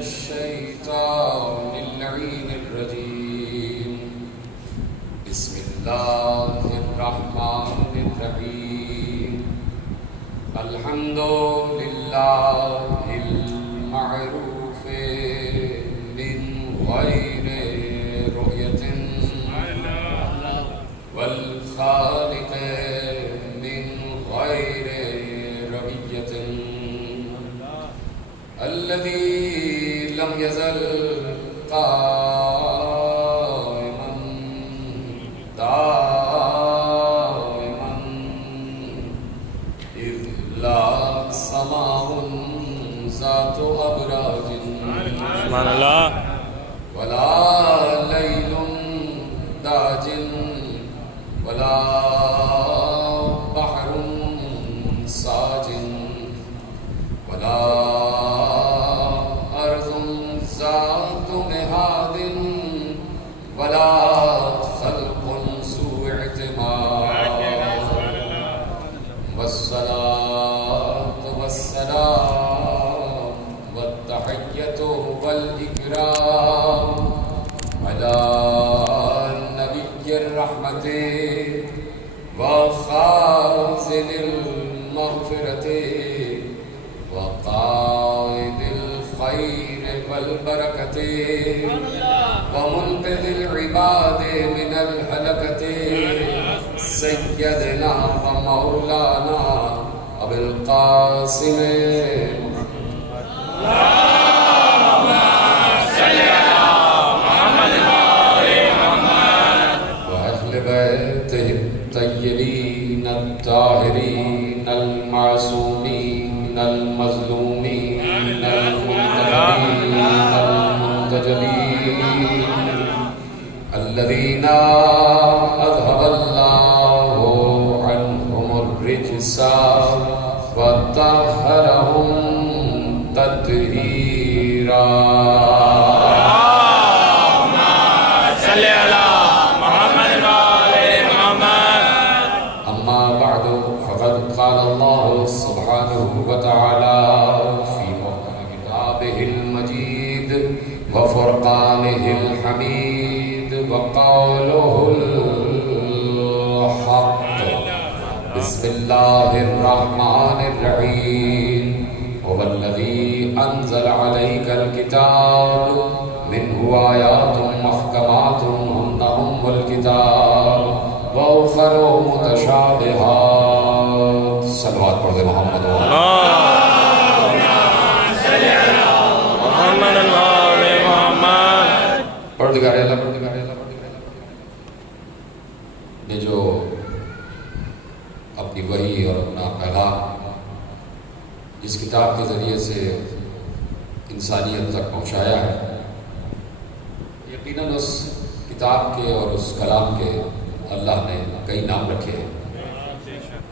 الشيطان اللعين الرجيم بسم الله الرحمن الرحيم الحمد لله المعروف من غير رؤية والخالق من غير رؤية الذي لم يزل قائما دائما إذ لا سماء ذات أبراج سبحان الله ولا ليل داج ولا بحر ساج ولا أرض ذات مهاد ولا خلق ذو اعتماد والصلاة والسلام والتحية والإكرام على نبي الرحمة وخازن المغفرة وقائد الخير والبركة ومنقذ العباد من الهلكة سيدنا ومولانا أبي القاسم اللهم صل على محمد وآل محمد وأهل بيته الطيبين الطاهرين المعصومين المظلومين المنتجبين المنتجبين الذين أذهب الله عنهم الرجس وطهرهم تطهيرا اللهم صل على محمد وآل محمد أما بعد فقد قال الله سبحانه وتعالى في محكم كتابه المجيد وفرقانه الحميد وقوله الحق بسم الله الرحمن الرحيم هو الذي أنزل عليك الكتاب منه آيات محكمات هن أم الكتاب وأخر متشابهات صلوات پڑھ دے محمد اللهم صل على محمد وآل محمد پردگار اللہ نے جو اپنی وحی اور اپنا پیغام اس کتاب کے ذریعے سے انسانیت تک پہنچایا ہے، یقیناً اس کتاب کے اور اس کلام کے اللہ نے کئی نام رکھے ہیں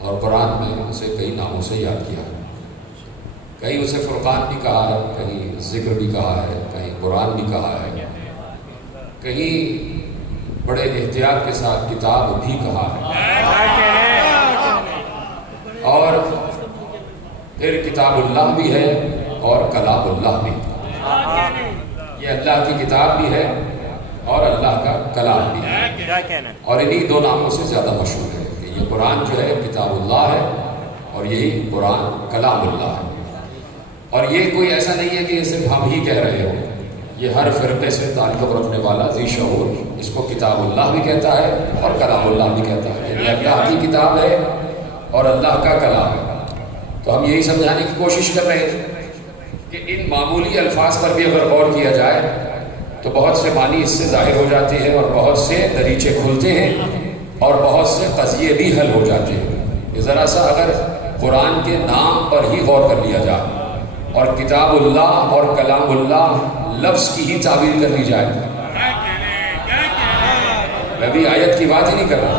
اور قرآن میں اسے کئی ناموں سے یاد کیا ہے۔ کہیں اسے فرقان بھی کہا ہے، کہیں ذکر بھی کہا ہے، کہیں قرآن بھی کہا ہے، کہیں بڑے احتیاط کے ساتھ کتاب بھی کہا ہے، اور پھر کتاب اللہ بھی ہے اور کلام اللہ بھی۔ یہ اللہ کی کتاب بھی ہے اور اللہ کا کلام بھی ہے، اور انہی دو ناموں سے زیادہ مشہور ہے کہ یہ قرآن جو ہے کتاب اللہ ہے اور یہی قرآن کلام اللہ ہے۔ اور یہ کوئی ایسا نہیں ہے کہ یہ صرف ہم ہی کہہ رہے ہو، یہ ہر فرقے سے تعلق رکھنے والا ذی شعور اس کو کتاب اللہ بھی کہتا ہے اور کلام اللہ بھی کہتا ہے، یعنی اللہ کی کتاب ہے اور اللہ کا کلام ہے۔ تو ہم یہی سمجھانے کی کوشش کر رہے ہیں کہ ان معمولی الفاظ پر بھی اگر غور کیا جائے تو بہت سے معنی اس سے ظاہر ہو جاتے ہیں اور بہت سے دریچے کھلتے ہیں اور بہت سے قضیے بھی حل ہو جاتے ہیں۔ کہ ذرا سا اگر قرآن کے نام پر ہی غور کر لیا جائے اور کتاب اللہ اور کلام اللہ لفظ کی ہی تعبیر کر لی جائے، میں بھی آیت کی بات ہی نہیں کر رہا،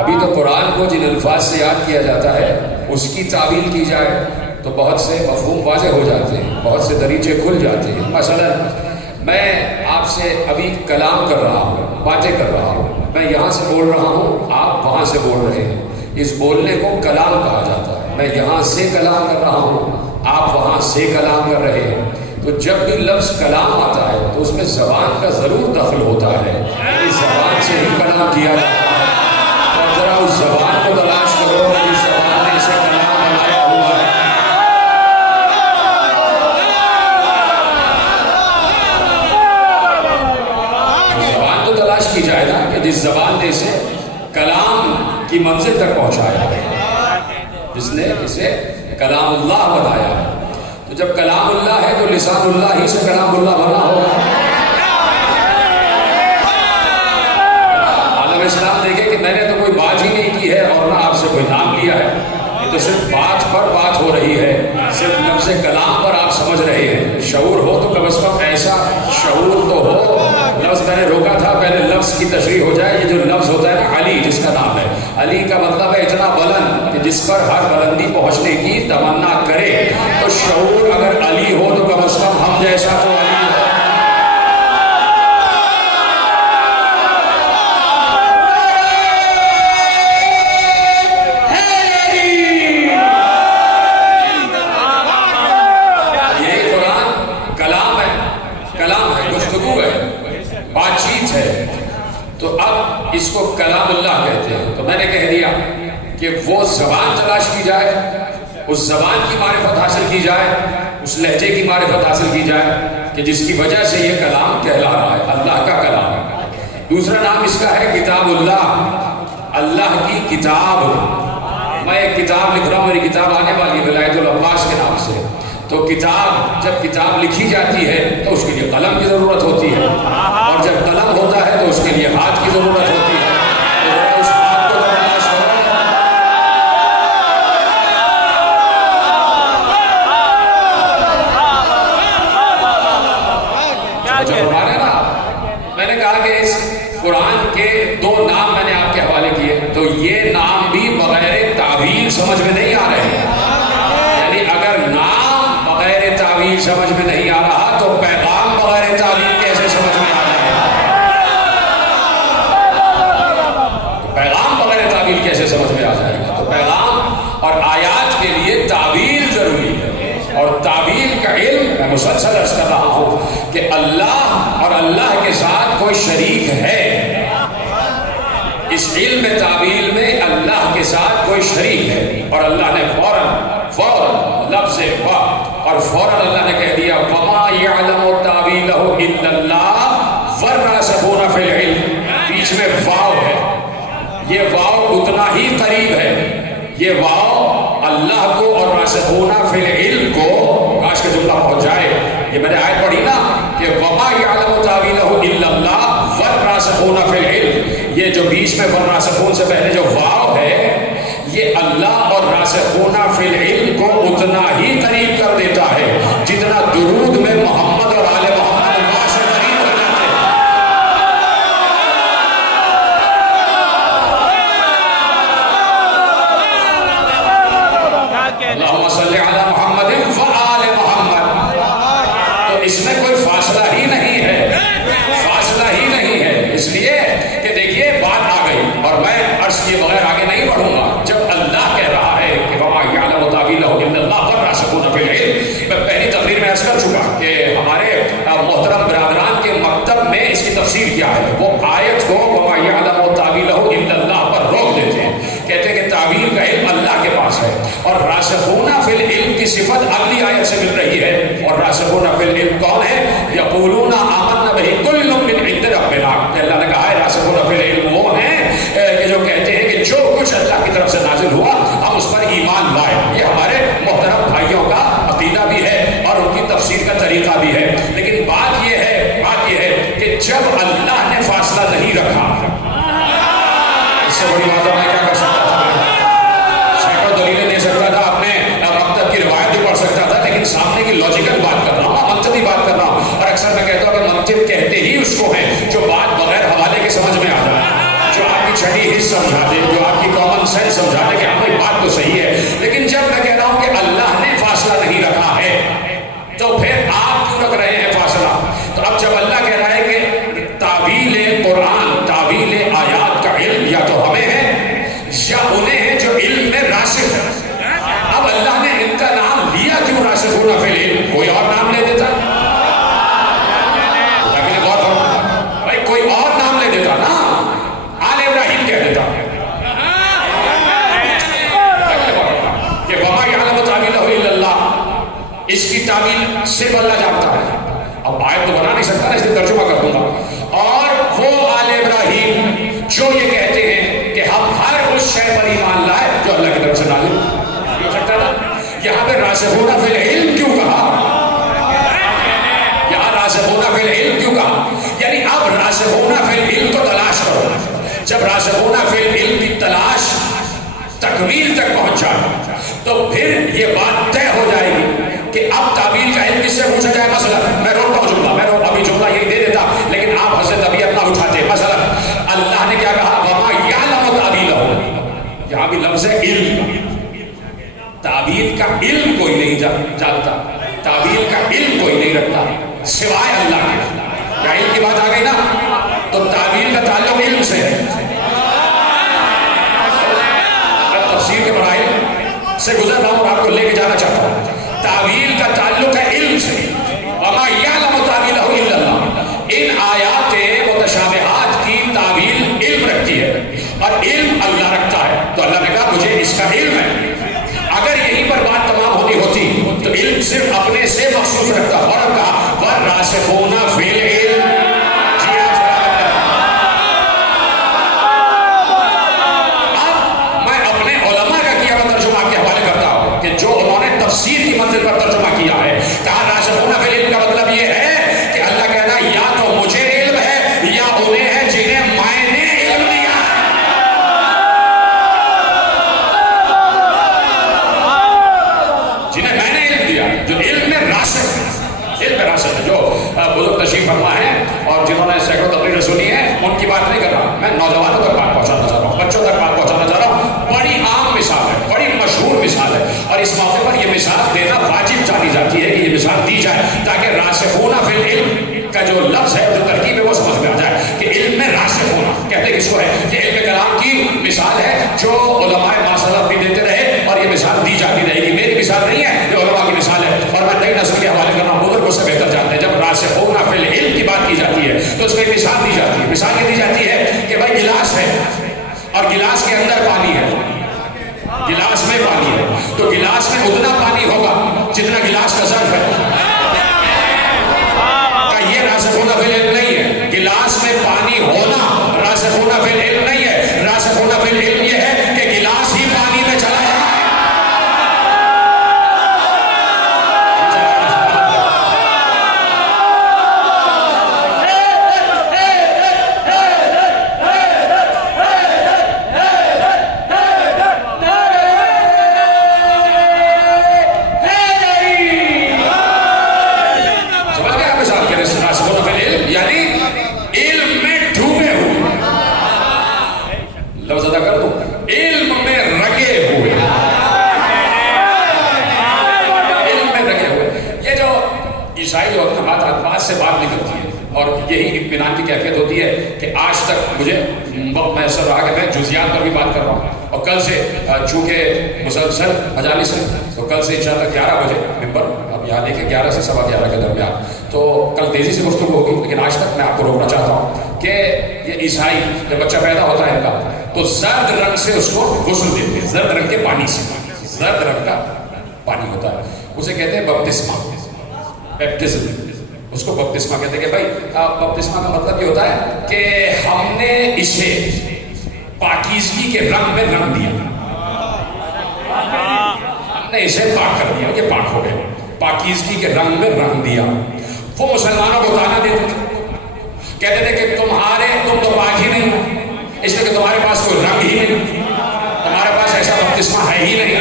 ابھی تو قرآن کو جن الفاظ سے یاد کیا جاتا ہے اس کی تعبیر کی جائے تو بہت سے مفہوم واضح ہو جاتے ہیں، بہت سے دریچے کھل جاتے ہیں۔ مثلا میں آپ سے ابھی کلام کر رہا ہوں، باتیں کر رہا ہوں، میں یہاں سے بول رہا ہوں، آپ وہاں سے بول رہے ہیں، اس بولنے کو کلام کہا جاتا ہے۔ میں یہاں سے کلام کر رہا ہوں، آپ وہاں سے کلام کر رہے ہیں، تو جب بھی لفظ کلام آتا ہے تو اس میں زبان کا ضرور دخل ہوتا ہے، یعنی زبان سے ہی کلام کیا جاتا ہے۔ اور ذرا اس زبان کو تلاش کرو کہ جس زبان نے اسے کلام بنایا ہوا ہے۔ زبان تو تلاش کی جائے نا کہ جس زبان نے اسے کلام کی منزل تک پہنچایا ہے، جس نے اسے کلام اللہ بنایا ہے۔ تو جب کلام اللہ ہے تو لسان اللہ ہی سے کلام اللہ بنا ہوگا۔ عالم اسلام دیکھے کہ میں نے تو کوئی بات ہی نہیں کی ہے اور نہ آپ سے کوئی نام لیا ہے، یہ تو صرف بات پر بات ہو رہی ہے، صرف لفظ کلام پر آپ سمجھ رہے ہیں۔ شعور ہو تو کم از کم ایسا شعور تو ہو۔ لفظ میں نے روکا تھا، پہلے لفظ کی تشریح ہو جائے۔ یہ جو لفظ ہوتا ہے نا علی، جس کا نام ہے علی، کا مطلب ہے اتنا بلند کہ جس پر ہر بلندی پہنچنے کی تمنا کرے۔ تو شعور اگر علی ہو تو کم از کم ہم جیسا تو علی ہو۔ تو اب اس کو کلام اللہ کہتے ہیں۔ تو میں نے کہہ دیا کہ وہ زبان تلاش کی جائے، اس زبان کی معرفت حاصل کی جائے، اس لہجے کی معرفت حاصل کی جائے کہ جس کی وجہ سے یہ کلام کہلا رہا ہے، اللہ کا کلام ہے۔ دوسرا نام اس کا ہے کتاب اللہ، اللہ کی کتاب۔ میں ایک کتاب لکھ رہا ہوں، میری کتاب آنے والی ہے ولایت العباس کے نام سے۔ تو کتاب جب کتاب لکھی جاتی ہے تو اس کے لیے قلم کی ضرورت ہوتی ہے، اور جب قلم ہوتا ہے تو اس کے لیے ہاتھ کی ضرورت ہوتی ہے۔ تو اس ہاتھ کو تلاش کرو۔ نا میں نے کہا کہ اس قرآن کے دو نام میں نے آپ کے حوالے کیے، تو یہ نام بھی بغیر تعویل سمجھ میں نہیں آ رہے ہیں۔ یعنی اگر نام تعویل سمجھ میں نہیں آ رہا تو پیغام بغیر تعویل کیسے سمجھ میں آ رہا ہے؟ پیغام بغیر تعویل کیسے سمجھ میں آ جائے گا؟ تو پیغام اور آیات کے لیے تعویل ضروری ہے، اور تعویل کا علم میں مسلسل عرض کر رہا ہوں کہ اللہ اور اللہ کے ساتھ کوئی شریک ہے۔ اس علم تعویل میں اللہ کے ساتھ کوئی شریک ہے، اور اللہ نے فوراً لفظ اور فوراً اللہ نے کہہ دیا وَمَا يَعْلَمُ تَعْوِيلَهُ إِلَّا اللَّهُ وَالرَّاسِخُونَ فِي الْعِلْمِ۔ بیچ میں واو ہے، یہ واو اتنا ہی قریب ہے، یہ واو اللہ کو اور راسخون فی العلم کو، کاش کہ جملہ پہنچ جائے۔ یہ میں نے آیت پڑھی نا کہ وَمَا يَعْلَمُ تَعْوِيلَهُ إِلَّا اللَّهُ وَالرَّاسِخُونَ فِي الْعِلْمِ، یہ جو بیچ میں والراسخون سے پہلے جو واو ہے، یہ اللہ اور راسخون فی العلم کو اتنا ہی قریب کر دیتا ہے جتنا درود میں محمد اور آل محمد اللہ سے قریب ہو جاتے ہیں۔ اللہم صلی علی محمد و آل محمد۔ تو اس میں کوئی فاصلہ ہی نہیں ہے، فاصلہ ہی نہیں ہے، اس لیے کہ دیکھیے بات آ گئی، اور میں عرض کیے بغیر آگے نہیں بڑھوں گا۔ جب اللہ کہہ رہا ہے کہ وَمَا يَعْلَمُ تَعْوِيلَهُ إِلَّا اللَّهُ وَالرَّاسِخُونَ فِي الْعِلْمِ، میں پہلی تقریر میں عرض کر چکا کہ ہمارے محترم برادران کے مکتب میں اس کی تفسیر کیا ہے۔ وہ آیت کو وَمَا يَعْلَمُ تَعْوِيلَهُ إِلَّا اللَّهُ پر روک دیتے ہیں، کہتے ہیں کہ تعویل کا علم اللہ کے پاس ہے، اور راسخون فی العلم کی صفت اگلی آیت سے مل رہی ہے۔ اور راسخون فی العلم کون ہے؟ یقولون آمنا بہ کل من عند ربنا، کہ اللہ نے کہا ہے راسخون فی العلم وہ ہیں کہ جو کہتے ہیں کہ جو کچھ اللہ کی طرف سے نازل ہوا ہم اس پر ایمان لائے۔ یہ ہمارے محترم بھائیوں کا عقیدہ بھی ہے اور ان کی تفسیر کا طریقہ بھی ہے، لیکن بات یہ ہے کہ جب اللہ نے فاصلہ نہیں رکھا، اس سے بڑی بات میں کیا کر سکتا تھا؟ سینکڑوں دلیلیں دے سکتا تھا، اپنے مکتب کی روایت بھی پڑھ سکتا تھا، لیکن سامنے کی لاجیکل بات کر رہا ہوں، منطقی بات کر رہا ہوں۔ اور اکثر میں کہتا ہوں کہ منطق کہتے ہی اس کو ہے جو بات بغیر حوالے کے سمجھ میں آ جائے، جو آپ کی چھٹی حص سمجھا دے، جو آپ کی کامن سینس سمجھا دے کہ ہماری بات تو صحیح ہے۔ لیکن جب میں کہہ رہا ہوں کہ اللہ نے فاصلہ نہیں رکھا ہے، تو پھر آپ کیوں رکھ رہے ہیں فاصلہ؟ تو اب جب اللہ کہہ رہا ہے کہ تعویل قرآن، تعویل آیات کا علم یا تو ہمیں ہے یا انہیں ہے جو علم میں راسخ ہے۔ اب اللہ نے ان کا نام لیا کیوں راسخون فی العلم؟ کوئی اور نام لے دیتا؟ کی تعبیر صرف اللہ جانتا ہے. اب آیت تو بنا نہیں سکتا نا، اس لیے ترجمہ کر دوں گا. اور وہ آل ابراہیم جو یہ کہتے ہیں کہ ہم ہر اس شے پر ایمان لائے جو اللہ کی طرف سے نازل ہو سکتا ہے. یہاں پہ راسخون فی العلم کیوں کہا؟ یہاں راسخون فی العلم کیوں کہا؟ یعنی اب راسخون فی العلم کو تلاش کرو. جب راسخون فی العلم کی تلاش تکمیل تک پہنچ جائے تو پھر یہ بات طے ہو جائے گی کہ اب تعبیر کا علم کس سے پوچھا جائے. مثلا میں روکتا ہوں جملہ، میں ابھی جملہ یہی دے دیتا لیکن آپ حضرت طبیعت نہ اٹھاتے. مثلا اللہ نے کیا کہا؟ وما یعلم تعبیرہ. یہاں بھی لفظ ہے علم. تعبیر کا علم کوئی نہیں جانتا، تعبیر کا علم کوئی نہیں رکھتا سوائے اللہ کے. کیا علم کی بات آ گئی نا؟ تو تعبیر کا تعلق علم سے ہے. میں تفسیر کے مراحل سے گزر رہا ہوں اور آپ کو لے کے جانا چاہتا ہوں. تعبیر کا تعلق ہے علم سے. وما یعلم تعبیرہ الا اللہ. ان آیات متشابہات کی تعبیر علم رکھتی ہے اور علم اللہ رکھتا ہے. تو اللہ نے کہا مجھے اس کا علم ہے. اگر یہیں پر بات تمام ہونی ہوتی تو علم صرف اپنے سے مخصوص رکھتا. اور کہا والراسخون فی العلم. اب میں اپنے علماء کا کیا ہوا ترجمہ کے حوالے کرتا ہوں کہ جو انہوں نے تفسیر کی منزل پر ترجمہ کیا ہے. کہا راسخون فی العلم کا مطلب یہ ہے کہ اللہ کہنا یا تو مجھے علم ہے یا انہیں ہے جنہیں میں نے علم دیا. جنہیں میں نے علم دیا، جو علم میں راسخ ہے. علم میں راسخ ہے. جو بزرگ تشریف فرما ہے اور جنہوں نے سینکڑوں تقریریں سنی ہیں ان کی بات نہیں کر رہا میں. نوجوانوں تک بات پہنچانا چاہ رہا ہوں، بچوں تک بات پہنچانا چاہ رہا ہوں. بڑی عام مثال ہے، بڑی مشہور مثال ہے اور اس موقع پر یہ مثال دینا واجب جانی جاتی ہے کہ یہ مثال دی جائے تاکہ راسخون فی العلم کا جو لفظ ہے، جو ترکیب ہے، وہ سمجھ میں آ جائے کہ علم میں راسخ ہونا کہتے کس کو ہے. یہ علم کلام کی مثال ہے جو علماء ماسلف بھی دیتے رہے اور یہ مثال دی جاتی رہے گی. میری مثال نہیں ہے، یہ علماء کی مثال ہے اور میں نئی نسل کے حوالے کرنا ہوں. بزرگ اس سے بہتر جانتے ہیں. جب راسخون فی العلم کی بات کی جاتی ہے تو اس میں مثال دی جاتی ہے. مثال یہ دی جاتی ہے کہ بھائی گلاس ہے اور گلاس کے اندر پانی ہے، گلاس میں پانی ہے تو گلاس میں اتنا پانی ہوگا جتنا گلاس کا ظرف ہے. یہ راسخون فی العلم نہیں ہے. گلاس میں پانی ہونا راسخون فی العلم نہیں ہے. راسخون فی العلم یہ ہے کہ گلاس ہی پانی میں چلا ہے. سے بات نکلتی ہے اور یہی اطمینان کی کیفیت ہوتی ہے کہ آج تک مجھے وقت میسر رہا کہ میں جزیات پر بھی بات کر رہا ہوں. اور کل سے چونکہ مسلسل مجالس ہے تو کل سے انشاءاللہ 11 بجے ممبر، اب یہاں دیکھیں 11 سے 11:15 کے درمیان، تو کل تیزی سے گفتگو ہوگی. لیکن آج تک میں آپ کو روکنا چاہتا ہوں کہ یہ عیسائی جب بچہ پیدا ہوتا ہے ان کا تو زرد رنگ سے اس کو غسل دیتے ہیں. زرد رنگ کے پانی سے، زرد رنگ کا پانی ہوتا ہے، اسے کہتے ہیں بپتسمہ، بیپٹزم. اس کو بپتسمہ کہتے ہیں کہ بھائی بپتسمہ کا مطلب یہ ہوتا ہے کہ ہم نے اسے پاکیزگی کے رنگ میں رنگ دیا، ہم نے اسے پاک کر دیا، یہ پاک ہو گئے، پاکیزگی کے رنگ میں رنگ دیا. وہ مسلمانوں کو تانا دیتے تھے، کہتے تھے کہ تم تو پاک ہی نہیں ہو، اس لیے کہ تمہارے پاس کوئی رنگ ہی نہیں، تمہارے پاس ایسا بپتسمہ ہے ہی نہیں.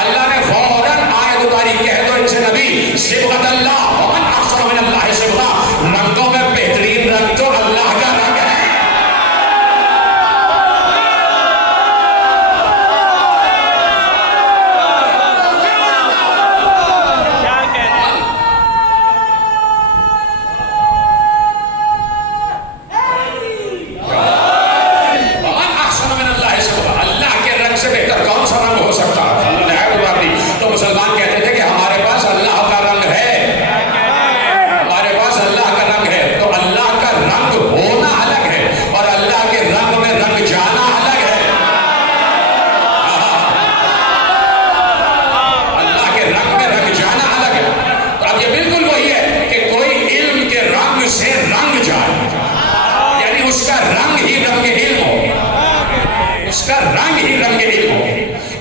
اللہ نے فوراً آیت اتاری، کہہ دو ان سے نبی صبغۃ اللہ ومن احسن من اللہ صبغہ، رنگوں میں بہترین رنگ تو اللہ کا رنگ ہے. مسلمان کہتے تھے کہ ہمارے پاس اللہ کا رنگ ہے.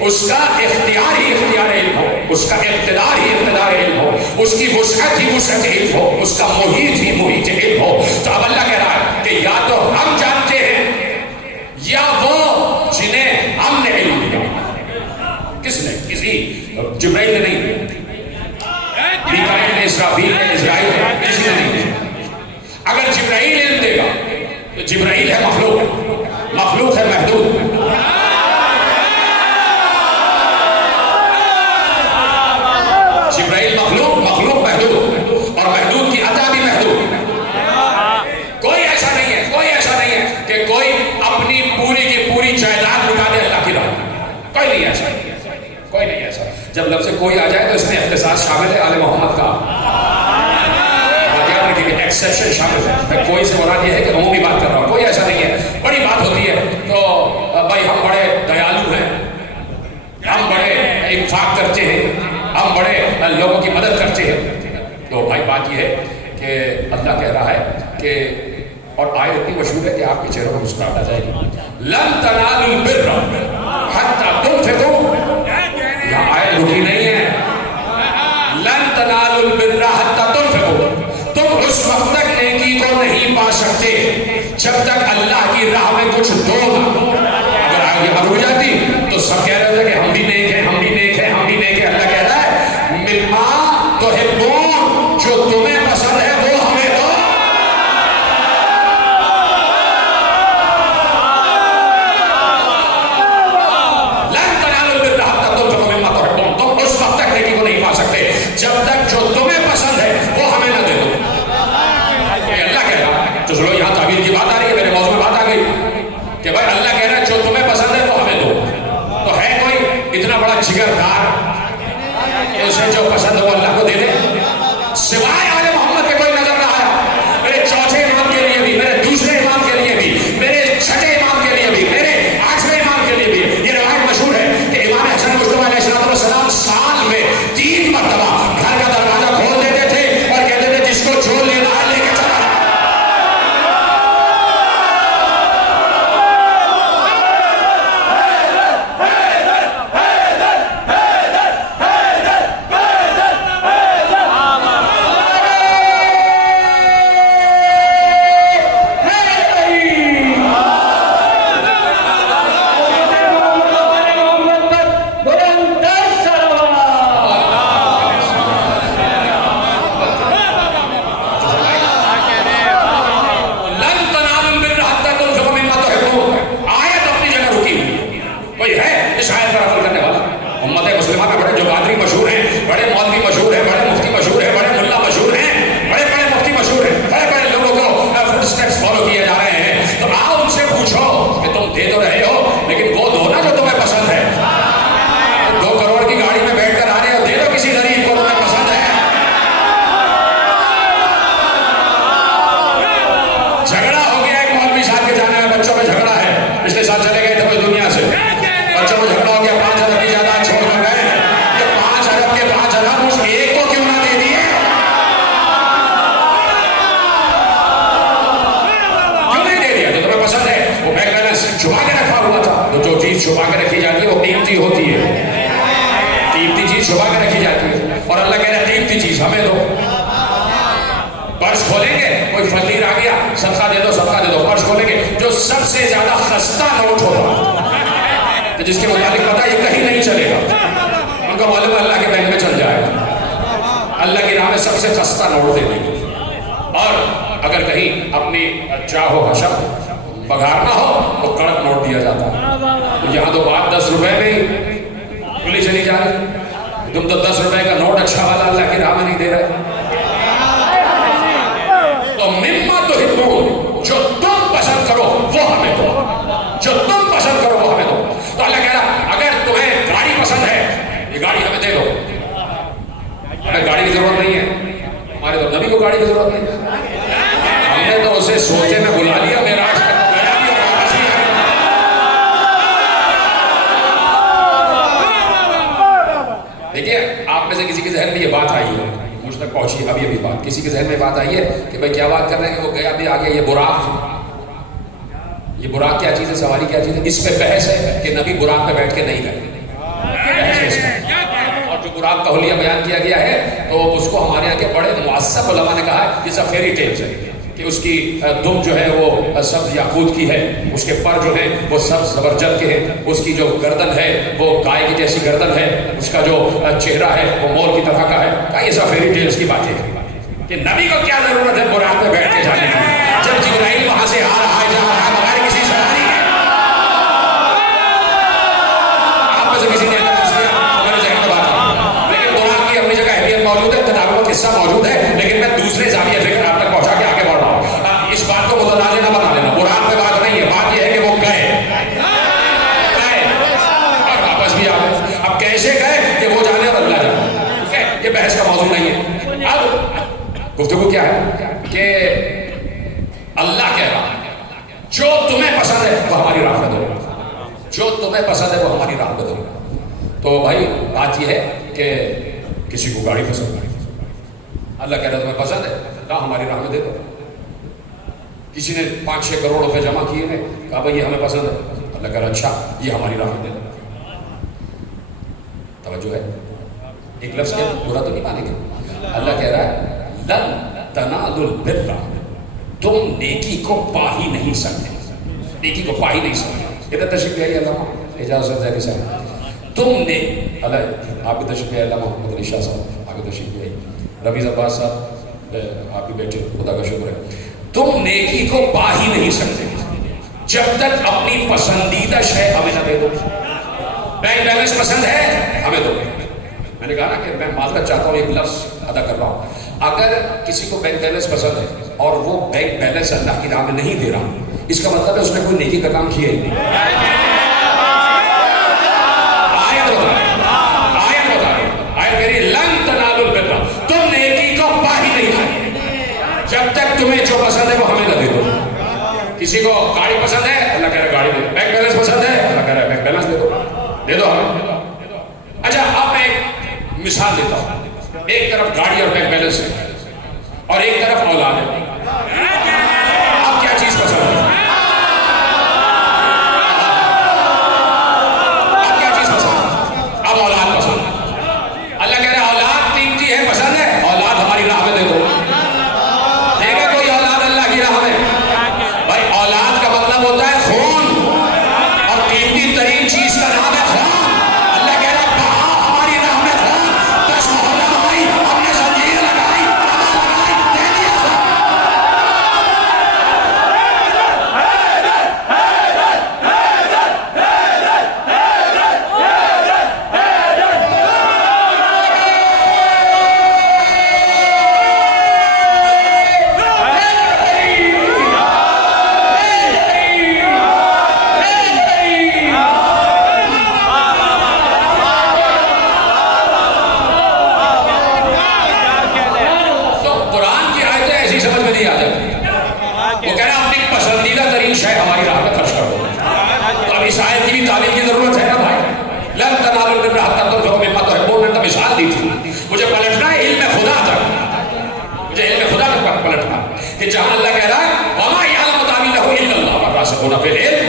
اس کا اختیار ہی اختیار علم ہو، اس کا اقتدار ہی اقتدار علم ہو، اس کی وسعت ہی وسعت علم ہو، اس کا محیط ہی محیط علم ہو. تو اب اللہ کہہ رہا ہے کہ یا تو ہم جانتے ہیں یا وہ جنہیں ہم نے علم دیا. کس نے؟ کسی جبرائیل نے نہیں، میکائیل نے، اسرافیل نے، اسرائیل نے، کسی نے نہیں. اگر جبرائیل علم دے گا تو جبرائیل ہے مخلوق، مخلوق ہے محدود. جبرائیل مخلوق، مخلوق محدود، اور محدود کی عطا بھی محدود. کوئی ایسا نہیں ہے، کوئی ایسا نہیں ہے کہ کوئی اپنی پوری کی پوری جائیداد لٹا دے اللہ کی راہ. کوئی نہیں ایسا، کوئی نہیں ایسا. جب لفظ کوئی آ جائے تو اس میں اختصاص شامل ہے آل محمد کا، یاد رکھیے کہ ایکسیپشن شامل ہے. میں کوئی سے مراد یہ ہے کہ عمومی بات کر رہا ہوں. کوئی ایسا نہیں ہے. بڑی بات ہوتی ہے تو بھائی ہم بڑے دیالو ہیں، ہم بڑے انفاق کرتے ہیں، ہم بڑے لوگوں کی مدد کرتے ہیں. تو بھائی بات یہ ہے کہ اللہ کہہ رہا ہے کہ، اور آیت اتنی مشہور ہے کہ آپ کے چہروں پر مسکراہٹ آ جائے گی. لن تنالوا البر حتی تنفقوا، یہاں آیت رکی نہیں ہے. لن تنالوا البر حتی تنفقوا، تم اس وقت تک نیکی کو نہیں پا سکتے جب تک اللہ کی راہ میں کچھ دو نہ. اگر آگے ہو جاتی تو سب کہہ رہے تھے کہ ہم بھی نیک ہیں، ہم بھی نیک ہیں، ہم بھی نیک ہیں. اللہ کہہ رہا ہے مما تحبون، جو تمہیں پسند ہے وہ ہمیں دو. لن تنالوا البر حتی تنفقوا مما تحبون، تم اس وقت تک نیکی کو نہیں پا سکتے جب تک جو تمہیں پسند ہے وہ ہمیں نہ دے دو. اللہ کہہ رہا ہے، تو چلو یہاں تعبیر کی بات آ رہی ہے، میرے موضوع میں بات آ گئی کہ بھائی اللہ کہہ رہا ہے جو تمہیں پسند ہے وہ ہمیں دو. تو ہے کوئی اتنا بڑا جگردار کہ اسے جو پسند ہو اللہ کو دے دے؟ سوائے آل محمد کے کوئی نظر نہ آیا. میرے چوتھے امام کے لیے بھی، میرے دوسرے امام کے لیے بھی، میرے چھٹے امام کے لیے بھی، میرے 8ویں امام کے لیے بھی. یہ روایت مشہور ہے کہ امام حسن مصطفیٰ علیہ السلام سال میں 3 مرتبہ گھر کا دروازہ کھول دیتے تھے اور کہتے تھے جس کو جو لینا ہے لے کے چلا. چھپا کے رکھی جاتی ہے وہ قیمتی ہوتی ہے، قیمتی چیز چھپا کے رکھی جاتی ہے. اور اللہ کہہ رہا ہے قیمتی چیز ہمیں دو. پرس کھولیں گے، کوئی فقیر آ گیا صدقہ دے دو، صدقہ دے دو. پرس کھولیں گے، جو سب سے زیادہ خستہ نوٹ ہوگا تو جس کے متعلق پتا یہ کہیں نہیں چلے گا، ان کا معلوم اللہ کے بینک میں چل جائے گا. اللہ کی راہ میں سب سے خستہ نوٹ دے دیں گے. اور اگر کہیں اپنی چاہو حشر پگھارنا ہو تو کڑک نوٹ دیا جاتا ہے. تو یہاں تو بات 10 روپے میں ہی کھلی چلی جا رہی. تم تو 10 روپے کا نوٹ اچھا والا اللہ کی راہ میں نہیں دے رہے. تو مما تحبون، جو تم پسند کرو وہ ہمیں دو، جو تم پسند کرو وہ ہمیں دو. تو اللہ کہہ رہا اگر تمہیں گاڑی پسند ہے یہ گاڑی ہمیں دے دو. ہمیں گاڑی کی ضرورت نہیں ہے، ہمارے تو نبی کو گاڑی کی ضرورت نہیں ہے. ہم نے تو اسے سوچے میں بلا لیا، معراج تک گیا بھی اور واپس بھی آیا. دیکھیے آپ میں سے کسی کے ذہن میں یہ بات آئی ہے، مجھ تک پہنچی ابھی ابھی بات، کسی کے ذہن میں بات آئی ہے کہ بھائی کیا بات کر رہے ہیں کہ وہ گیا بھی آ گیا. یہ براق، یہ براق کیا چیز ہے، سواری کیا چیز ہے؟ اس پہ بحث ہے کہ نبی براق پہ بیٹھ کے نہیں گئے. ہے اس کا. اور جو براق کا حلیہ بیان کیا گیا ہے تو اس کو ہمارے یہاں کے بڑے معصب علماء نے کہا ہے یہ سب فیری ٹیلز ہے کہ اس کی دم جو ہے وہ سبز یاقوت کی ہے, اس کے پر جو ہیں وہ سبز زبرجد کے ہیں, اس کی جو گردن ہے وہ گائے کی جیسی گردن ہے, اس کا جو چہرہ ہے وہ مور کی طرح کا ہے. کہا یہ سب فیری ٹیلز کی باتیں ہیں کہ نبی کو کیا ضرورت ہے براق پہ بیٹھ کے جانے کی جب جبرائیل وہاں سے آ رہا ہے جا رہا ہے بغیر کسی سواری کے. آپ میں سے کسی نے میرے ذہن میں بات کی, لیکن براق کی اپنی جگہ اہمیت موجود ہے, کتابوں کا قصہ موجود ہے, لیکن میں دوسرے زاویہ فکر آپ تک پہنچا کے آگے بڑھ رہا ہوں. اس بات کو متنازع نہ بنا لینا, براق پہ بات نہیں ہے, بات یہ ہے کہ وہ گئے اور واپس بھی آ گئے. اب کیسے گئے کہ وہ جانے اور اللہ جانے, یہ بحث کا موضوع نہیں ہے. اب گفتگو کیا ہے کہ اللہ کہہ رہا ہے جو تمہیں پسند ہے وہ ہماری راہ میں دو, جو تمہیں پسند ہے وہ ہماری راہ میں دو. تو بھائی بات یہ ہے کہ کسی کو گاڑی پسند ہے, اللہ کہہ رہا ہے تمہیں پسند ہے راہ ہماری راہ میں دے دو. کسی نے 5-6 کروڑ روپے جمع کیے ہیں, کہا بھائی یہ ہمیں پسند ہے, اللہ کہہ رہا ہے اچھا یہ ہماری راہ میں دے دو. توجہ ہے, ایک لفظ کے برا تو نہیں مانیں گے. اللہ کہہ رہا ہے لن تنالوا البر, تم نیکی کو پا ہی نہیں سکتے, نیکی کو پا ہی نہیں سکتے. ادھر تشریف لے آئیے علامہ اجازت زیدی صاحب, تم نے اللہ آپ کی تشریف لے آئیے, علامہ محمد علی شاہ صاحب آپ کی تشریف لے آئیے, رفیع عباس صاحب آپ کے بیٹے, خدا کا شکر ہے. تم نیکی کو پا ہی نہیں سکتے جب تک اپنی پسندیدہ شے ہمیں نہ دے دو. بینک بیلنس پسند ہے ہمیں دو. میں نے کہا نا کہ میں معذرت چاہتا ہوں, ایک لفظ ادا کر رہا ہوں. اگر کسی کو بینک بیلنس پسند ہے اور وہ بینک بیلنس اللہ کی راہ میں نہیں دے رہا, اس کا مطلب ہے اس نے کوئی نیکی کا کام کیا ہی نہیں. آیت میری لن تنالوا البر, تم نیکی کو پا ہی نہیں پائے جب تک تمہیں جو پسند ہے وہ ہمیں نہ دے دو. کسی کو گاڑی پسند ہے, اللہ کہہ رہا ہے گاڑی دے دو. بینک بیلنس پسند ہے, اللہ کہہ رہا ہے بینک بیلنس دے دو ہمیں. اچھا اب میں ایک مثال دیتا ہوں. ایک طرف گاڑی اور بینک بیلنس ہے اور ایک طرف اولاد ہے. اب کیا چیز پسند ہے؟ اب کیا چیز پسند ہے؟ اب اولاد پسند ہے. اللہ کہہ رہا ہے اولاد قیمتی ہے, پسند ہے, اولاد ہماری راہ میں دے دو. دے گا کوئی اولاد اللہ کی راہ میں؟ بھائی اولاد کا مطلب ہوتا ہے خون, اور قیمتی ترین چیز کا نام ہے خون.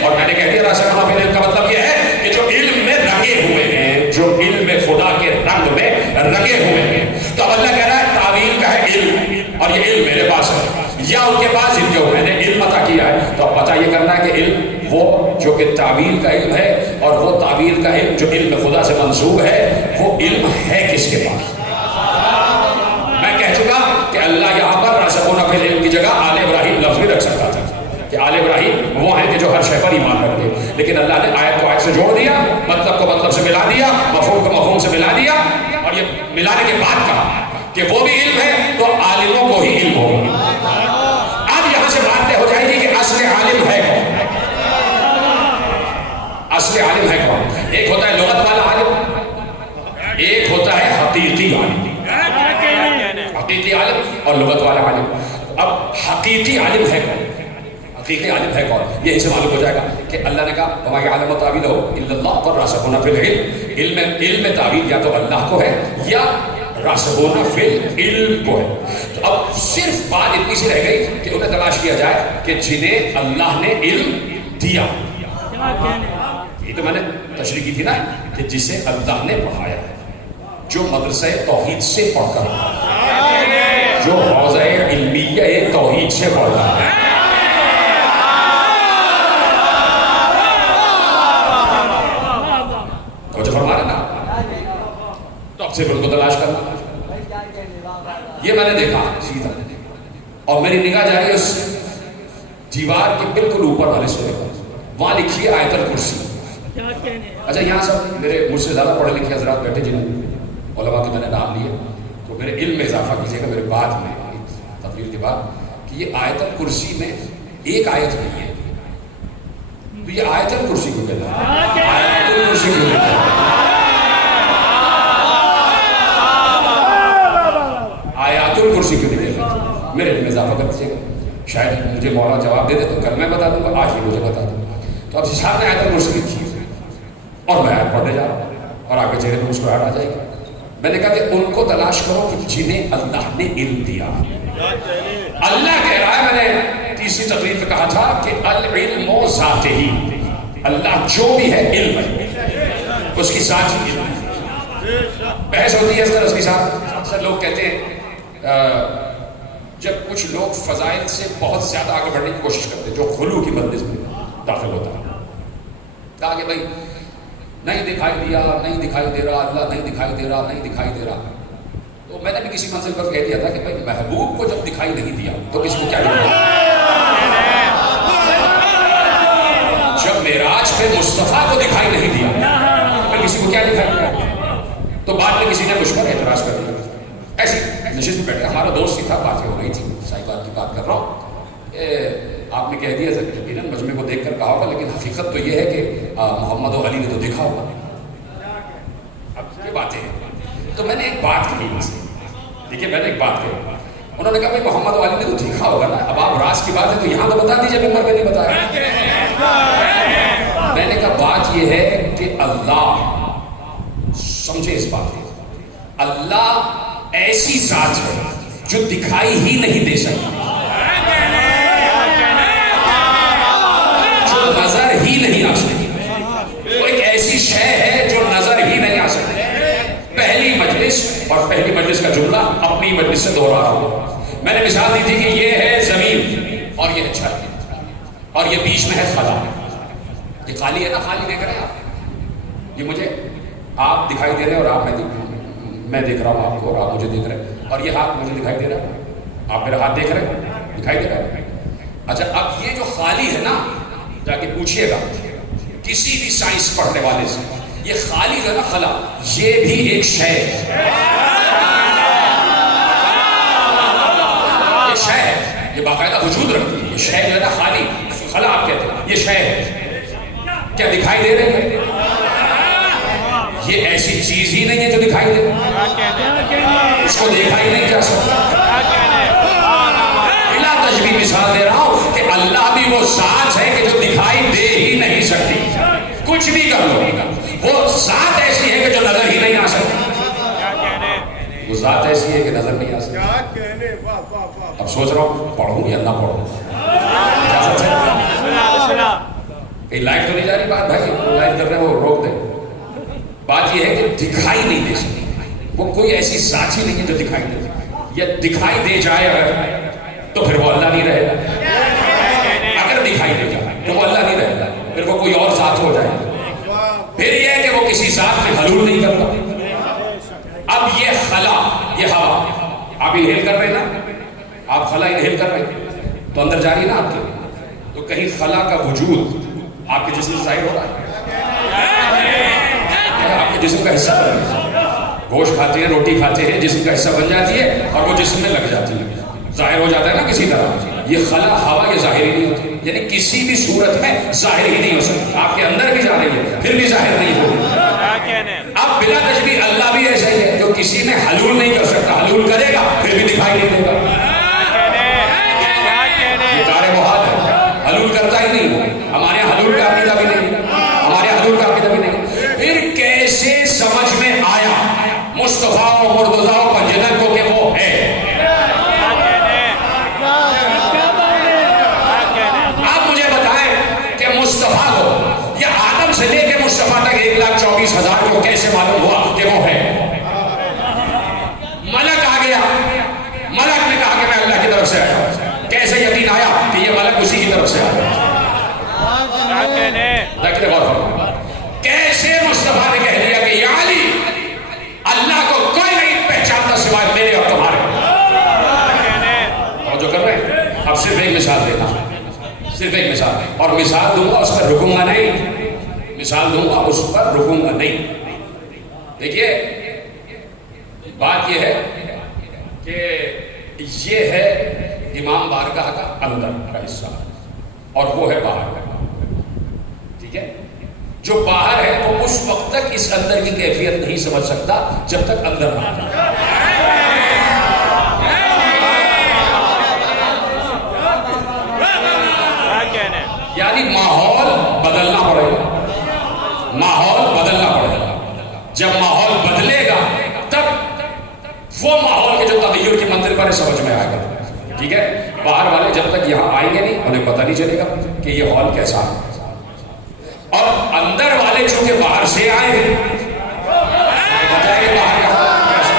اور میں نے کہہ دیا راسخون فی العلم کا مطلب یہ ہے کہ جو علم میں رگے ہوئے ہیں, جو علم میں خدا کے رنگ میں رگے ہوئے ہیں. تو اب اللہ کہہ رہا ہے تعویل کا ہے علم, اور یہ علم میرے پاس ہے یا ان کے پاس جن کو میں نے علم عطا کیا ہے. تو اب پتہ یہ کرنا ہے کہ علم وہ جو کہ تعویل کا علم ہے, اور وہ تعویل کا علم جو علم خدا سے منسوب ہے, وہ علم ہے کس کے پاس؟ میں کہہ چکا کہ اللہ یہاں پر راسخون فی العلم کی جگہ آل ابراہیم لفظ بھی رکھ سکتا تھا کہ آل ابراہیم وہ ہیں کہ جو ہر شے پر ایمان رکھتے, لیکن اللہ نے آیت کو آیت سے جوڑ دیا, مطلب کو مطلب سے ملا دیا, مفہوم کو مفہوم سے ملا دیا, اور یہ ملانے کے بعد کہا کہ وہ بھی علم ہے تو عالموں کو ہی علم ہوگا. اب یہاں سے بات طے ہو جائے گی کہ اصل عالم ہے کون. اصل عالم ہے کون؟ ایک ہوتا ہے لغت والا عالم, ایک ہوتا ہے حقیقی عالم. حقیقی عالم اور لغت والا عالم. اب حقیقی عالم ہے کون؟ حقیقی عالم ہے کون؟ یہی سے معلوم ہو جائے گا کہ اللہ نے کہا وما یعلم تاویلہ الا اللہ والراسخون فی العلم. علم تعویل یا تو اللہ کو ہے یا راسخون فی العلم کو ہے. تو اب صرف بات اتنی سی رہ گئی کہ انہیں تلاش کیا جائے کہ جنہیں اللہ نے علم دیا. یہ تو میں نے تشریح کی تھی نا کہ جسے اللہ نے پڑھایا ہے، جو مدرسہ توحید سے پڑھ کر، جو حوزہ علمیہ توحید سے پڑھتا ہے، تو جو فرما رہے نا، تو اب سے پھر ان کو تلاش کرنا. یہ میں نے دیکھا سیدھا، اور میری نگاہ جا رہی ہے اس دیوار کے بالکل اوپر والے سورے پر، وہاں لکھی ہے آیت الکرسی. اچھا یہاں سب میرے مجھ سے زیادہ پڑھے لکھے حضرات بیٹھے جن علماء کے میں نے نام لیے، تو میرے علم میں اضافہ کیجیے گا میرے بعد میں تقریر کے بعد، کہ یہ آیت الکرسی میں ایک آیت نہیں ہے، تو یہ آیت الکرسی کو کہتا ہے، آیت الکرسی کو کہتا ہے، آیات الکرسی کیوں نہیں کہتا؟ میرے علم میں اضافہ کر دیجیے گا، شاید مجھے مولا جواب دے دے تو کل میں بتا دوں گا، آج ہی مجھے بتا دوں. تو اب صاحب نے آیت الکرسی لکھی اور میں آیت پڑھنے جا رہا ہوں اور آگے چہرے پہ مسکراہٹ آ جائے گی. میں نے کہا کہ ان کو تلاش کرو کہ جنہیں اللہ نے علم دیا. اللہ کہہ رہا ہے، میں نے تیسری تقریر میں کہا تھا کہ العلم ذات ہی، اللہ جو بھی ہے علم ہے، اس کی ذات ہی علم ہے. بحث ہوتی ہے اس طرح کے ساتھ. اکثر لوگ کہتے ہیں جب کچھ لوگ فضائل سے بہت زیادہ آگے بڑھنے کی کوشش کرتے ہیں، جو خلو کی مجلس میں داخل ہوتا ہے، کہا کہ بھائی نہیں دکھائی دیا، نہیں دکھائی دے رہا، اللہ نہیں دکھائی دے رہا، نہیں دکھائی دے رہا. تو میں نے بھی کسی منزل پر کہہ دیا تھا کہ بھائی محبوب کو جب دکھائی نہیں دیا تو کسی کو کیا دکھائی؟ جب معراج پہ مصطفیٰ کو دکھائی نہیں دیا تو کسی کو کیا دکھائی دیا؟ تو بعد میں کسی نے مجھ پر اعتراض کر دیا. ایسی نشست میں بیٹھے، ہمارا دوست ہی تھا، باتیں ہو رہی تھی، صحیح بات کی بات کر رہا ہوں. آپ نے کہہ دیا یقیناً مجمع کو دیکھ کر کہا ہوگا، لیکن حقیقت تو یہ ہے کہ محمد و علی نے تو دیکھا ہوگا. اب یہ باتیں ہیں. تو میں نے ایک بات کہی ان سے، دیکھیے میں نے ایک بات کہی، انہوں نے کہا بھائی محمد و علی نے تو دیکھا ہوگا نا، اب آپ راز کی بات ہے تو یہاں تو بتا دیجیے، ممبر پہ نہیں بتایا. میں نے کہا بات یہ ہے کہ اللہ، سمجھے اس بات کو، اللہ ایسی ذات ہے جو دکھائی ہی نہیں دے سکتی، جو نظر ہی نہیں آ سکتی. وہ ایک ایسی شے ہے جو نظر ہی نہیں آ سکتی. پہلی مجلس، اور پہلی مجلس کا جملہ اپنی مجلس سے دوہرا رہا ہوں. میں نے مثال دی تھی کہ یہ ہے زمین اور یہ ہے چھت اور یہ بیچ میں ہے خلا. یہ خالی ہے نا، خالی دیکھ رہے ہیں آپ، یہ مجھے آپ دکھائی دے رہے ہیں اور آپ میں دیکھ رہا ہوں آپ کو اور آپ مجھے دیکھ رہے ہیں، اور یہ ہاتھ مجھے دکھائی دے رہا ہے، آپ میرا ہاتھ دیکھ رہے ہیں، دکھائی دے رہا ہے. اچھا اب یہ جو خالی ہے نا، جا کے پوچھئے گا کسی بھی سائنس پڑھنے والے سے، یہ خالی ہے نا خلا، یہ بھی ایک شے ہے، یہ شے ہے، یہ باقاعدہ وجود رکھتی ہے. یہ شے جو ہے نا خالی، خلا آپ کہتے ہیں، یہ شے ہے. کیا دکھائی دے رہی ہے؟ یہ ایسی چیز ہی نہیں ہے جو دکھائی دے، اس کو دیکھا ہی نہیں جا سکتا. بلا تشبیہ مثال دے رہا ہوں کہ اللہ بھی وہ ذات ہے کہ جو دکھائی دے ہی نہیں سکتی. کچھ بھی کر لو، وہ ذات ایسی ہے کہ جو نظر ہی نہیں آ سکتی. وہ ذات ایسی ہے کہ نظر نہیں آ سکتی. اب سوچ رہا ہوں پڑھوں یا نہ پڑھوں. کہیں لائٹ تو نہیں جا رہی بات؟ بھائی لائٹ کر رہے ہیں وہ روک دیں. بات یہ ہے کہ دکھائی نہیں دے سکتی. وہ کوئی ایسی ذات ہی نہیں ہے جو دکھائی دے سکتی. یا دکھائی دے جائے اگر تو پھر وہ اللہ نہیں رہے گا. اگر دکھائی دے جائے تو وہ اللہ نہیں رہے گا، پھر وہ کوئی اور ذات ہو جائے گا. پھر یہ ہے کہ وہ کسی ذات میں حلول نہیں کرتا. اب یہ خلا، یہ ہوا آپ انہیل کر رہے ہیں نا، آپ خلا انہیل کر رہے ہیں تو اندر جا رہی ہے نا آپ کے، تو کہیں خلا کا وجود آپ کے جسم سے ظاہر ہو رہا ہے. آپ کے جسم کا حصہ بن جاتا ہے. گوشت کھاتے ہیں، روٹی کھاتے ہیں، جسم کا حصہ بن جاتی ہے اور وہ جسم میں لگ جاتی ہے، ظاہر ہو جاتا ہے نا کسی طرح. یہ خلا ہوا یہ ظاہر ہی نہیں ہوتی، یعنی کسی بھی صورت میں ظاہر ہی نہیں ہو سکتی. آپ کے اندر بھی جا رہی ہے پھر بھی ظاہر نہیں ہوگی. اب بلا تشبیہ اللہ بھی ایسا ہی ہے جو کسی میں حلول نہیں کر سکتا. حلول کرے گا پھر بھی دکھائی نہیں دے گا. یہ کار محال ہے، حلول کرتا ہی نہیں. ہمارے یہاں حلول کا عقیدہ بھی نہیں، ہمارے یہاں حلول کا عقیدہ بھی نہیں. پھر کیسے سمجھ میں آیا مصطفیٰ و مرتضیٰ و پنجنت کو کہ وہ ہے؟ آپ مجھے بتائیں کہ مصطفیٰ کو یا آدم سے لے کے مصطفیٰ تک طرف سے آیا. کیسے یقین آیا کہ یہ ملک اسی کی طرف سے آیا؟ لیکن غور فرمائیں کیسے مصطفیٰ نے کہہ دیا کہ یا علی اللہ کو کوئی نہیں پہچانتا سوائے میرے اور تمہارے. اور جو کر رہے ہیں اب صرف ایک مثال دیتا ہوں, صرف ایک مثال, اور مثال دوں گا اس پر رکوں گا نہیں, مثال دوں گا اس پر رکوں گا نہیں. دیکھیے بات یہ ہے کہ یہ ہے امام بارگاہ کا اندر کا حصہ اور وہ ہے باہر کا. ٹھیک ہے, جو باہر ہے وہ اس وقت تک اس اندر کی کیفیت نہیں سمجھ سکتا جب تک اندر نہ آ جائے. یعنی ماحول بدلنا پڑے گا, ماحول بدلنا پڑے گا. جب ماحول بدلے گا تب وہ ماحول کے جو تغیر کی منزل پر سمجھ میں آئے گا. ٹھیک ہے, باہر والے جب تک یہاں آئیں گے نہیں انہیں پتہ نہیں چلے گا کہ یہ ہال کیسا ہے, اور اندر والے چونکہ باہر سے آئے ہیں بتائیں گے باہر کا کیسا.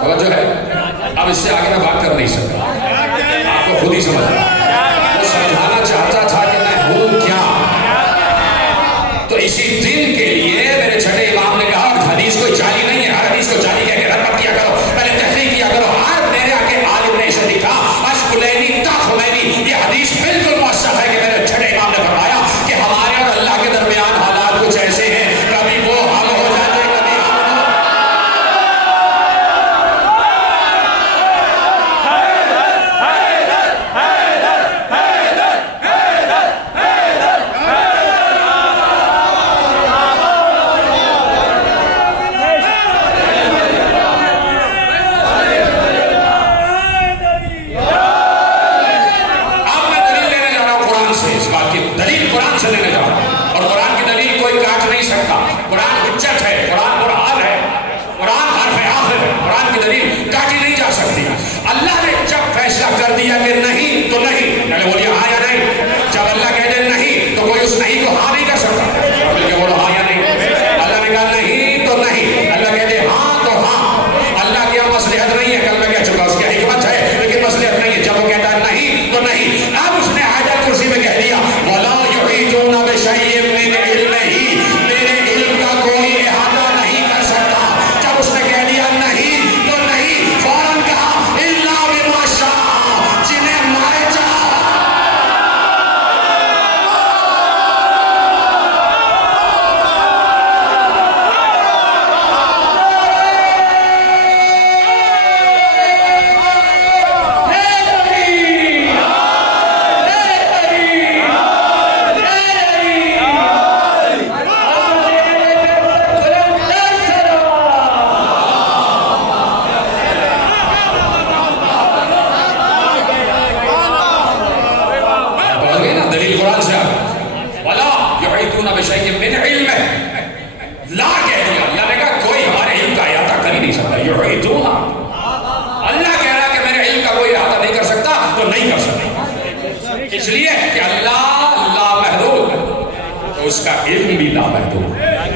توجہ ہے, اب اس سے آگے میں بات کر نہیں سکتا, آپ کو خود ہی سمجھنا. وہ سمجھانا چاہتا تھا کہ میں ہوں کیا, تو اسی دن کے لیے میرے چھٹے امام نے کہا حدیث کوئی جعلی نہیں ہے, ہر حدیث کو جعلی کہہ کے رد مت کیا کرو, پہلے تحقیق کیا کرو. ہر میرے آگے عالم نے اسے لکھا اشکلینی تا خمینی, یہ حدیث بالکل موثق ہے کہ میرے چھٹے امام نے فرمایا کہ ہمارے اور اللہ کے درمیان حالات کچھ ایسے ہیں, کبھی وہ ہم ہو جاتے ہیں کبھی ہم. اس لیے کہ اللہ لامحدود ہے تو اس کا علم بھی لامحدود ہے.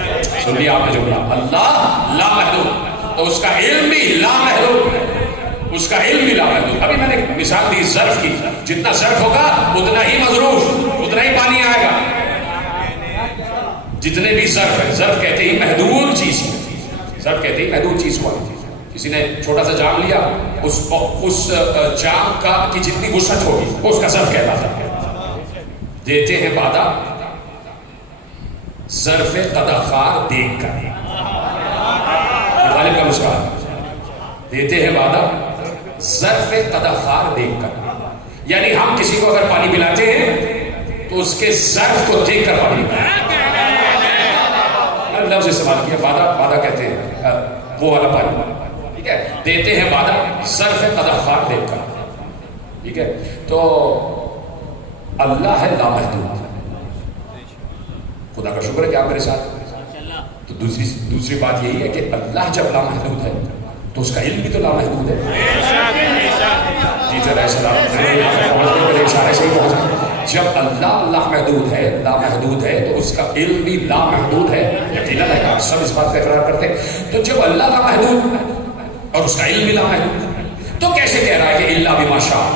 سن لیا آپ نے جملہ, اللہ لامحدود تو اس کا علم بھی لامحدود ہے, اس کا علم بھی لامحدود. ابھی میں نے مثال دی ظرف کی, جتنا ظرف ہوگا اتنا ہی مظروف, اتنا ہی پانی آئے گا. جتنے بھی ظرف ہے, ظرف کہتے ہی محدود چیز, ظرف کہتے ہی محدود چیز کو. کسی نے چھوٹا سا جام لیا, اس جام کا کی جتنی وسعت ہوگی وہ اس کا ظرف کہلاتا ہے. دیتے ہیں وعدہ ظرف قدخار دیکھ کر, غالب کا مسکان, دیتے ہیں وعدہ ظرف قدخار دیکھ کر. یعنی ہم کسی کو اگر پانی پلاتے ہیں تو اس کے ظرف کو دیکھ کر پانی پلاتے ہیں. لفظ استعمال کیا, وعدہ کہتے ہیں وہ والا پانی. ٹھیک ہے, دیتے ہیں وعدہ ظرف قدخار دیکھ کر. ٹھیک ہے, تو اللہ ہے لامحدود. خدا کا شکر ہے کہ آپ میرے ساتھ. تو دوسری بات یہی ہے کہ اللہ جب لامحدود ہے تو اس کا علم بھی تو لامحدود ہے. جی ذرا اشارے سے ہی پہنچ جب اللہ لامحدود ہے، لامحدود ہے تو اس کا علم بھی لامحدود ہے، یقیناً ہے کہ آپ سب اس بات کا اقرار کرتے ہیں۔ تو جب اللہ لامحدود اور اس کا علم بھی لامحدود، تو کیسے کہہ رہا ہے کہ الا بما شاء؟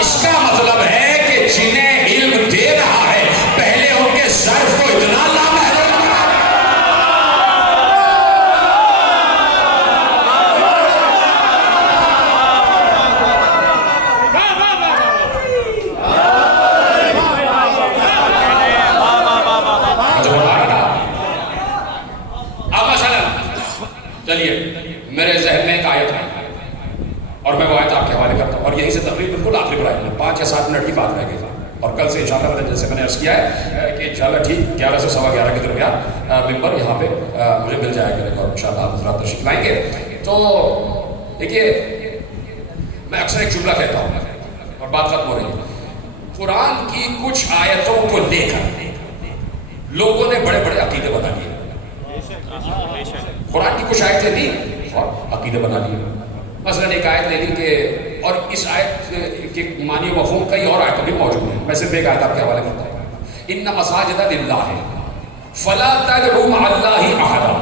اس کا مطلب ہے کہ جنہیں علم دے رہا ہے پہلے ان کے ظرف کو اتنا لامحدود بنا۔ چلیے میرے ذہن میں ایک آیت ہے اور میں وہ آیت آپ کے حوالے کرتا ہوں، اور یہیں سے تقریر بالکل آخری پر آئے 5 یا 7 منٹ کی بات رہ گئی، اور کل سے انشاءاللہ جیسے میں نے عرض کیا ہے کہ انشاءاللہ ٹھیک 11 سے 11:15 کے درمیان ممبر یہاں پہ مجھے مل جائے گا اور انشاءاللہ آپ حضرات تشریف لائیں گے۔ تو دیکھیے میں اکثر ایک جملہ کہتا ہوں اور بات ختم ہو رہی ہے، قرآن کی کچھ آیتوں کو لے کر لوگوں نے بڑے بڑے عقیدے بنا لیے۔ قرآن کی کچھ آیتیں دی اور عقیدے بنا لیے۔ مثلا ایک آیت لے لی کہ، اور اس آیت کے معنی و مفہوم کئی اور آیتیں بھی موجود ہیں، میں صرف ایک آیت آپ کے حوالے کرتا ہوں، ان مساجد للہ فلا تدعوا مع اللہ احدا،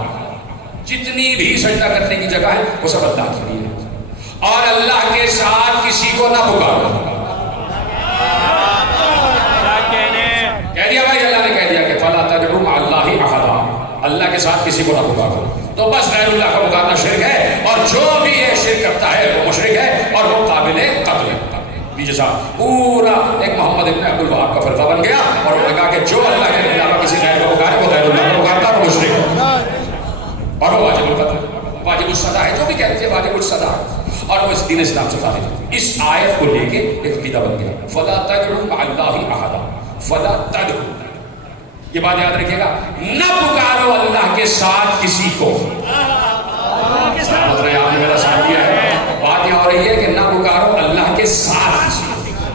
جتنی بھی سجدہ کرنے کی جگہ ہے وہ سب اللہ کے لیے ہے، اور اللہ کے ساتھ کسی کو نہ پکارو۔ کہہ دیا بھائی، اللہ نے کہہ دیا کہ فلا تدعوا مع اللہ احدا، اللہ کے ساتھ کسی کو نہ پکارو، تو بس غیر اللہ کا پکارنا شرک ہے، اور جو بھی یہ شرک کرتا ہے وہ مشرک ہے اور وہ قابل قتل ہے۔ دیجیے صاحب پورا ایک محمد ابن عبد الوہاب کا فرقہ بن گیا، اور انہوں نے کہا کہ جو اللہ کے علاوہ کسی غیر کو پکارے وہ غیر اللہ کو پکارتا ہے، وہ مشرک ہے اور وہ واجب القتل، واجب الصدع ہے، جو بھی کہتے ہیں واجب الصدع، اور وہ اس دین اسلام سے خارج ہے۔ اس آیت کو لے کے ایک عقیدہ بن گیا، فلا تدعوا مع اللہ احدا، فلا تدعوا، یہ بات یاد رکھیے گا، نہ پکارو اللہ کے ساتھ کسی کو۔ مطلب آپ نے میرا ساتھ دیا ہے، بات یہ ہو رہی ہے کہ نہ پکارو اللہ کے ساتھ کسی کو۔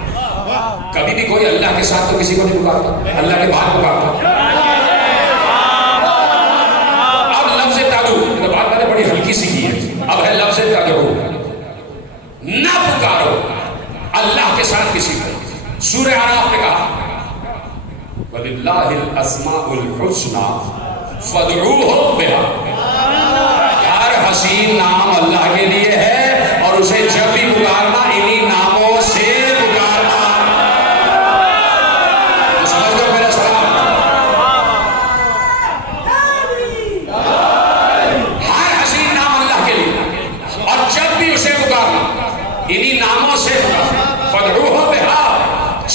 کبھی بھی کوئی اللہ کے ساتھ تو کسی کو نہیں پکارتا، اللہ کے بعد پکارتا۔ اب لفظ تدعو، بات میں نے بڑی ہلکی سی کی ہے، اب ہے لفظ تدعو، نہ پکارو اللہ کے ساتھ کسی کو۔ سورہ اعراف میں کہا وَلِلَّهِ الْأَسْمَاءُ الْحُسْنَى فَادْعُوهُ بِهَا، ہر حسین نام اللہ کے لیے ہے اور اسے جب بھی پکارنا انہی ناموں سے پکارنا۔ سمجھ لو میرا سلام، ہر حسین نام اللہ کے لیے اور جب بھی اسے پکارنا انہی ناموں سے پکارنا۔ فَادْعُوهُ بِهَا،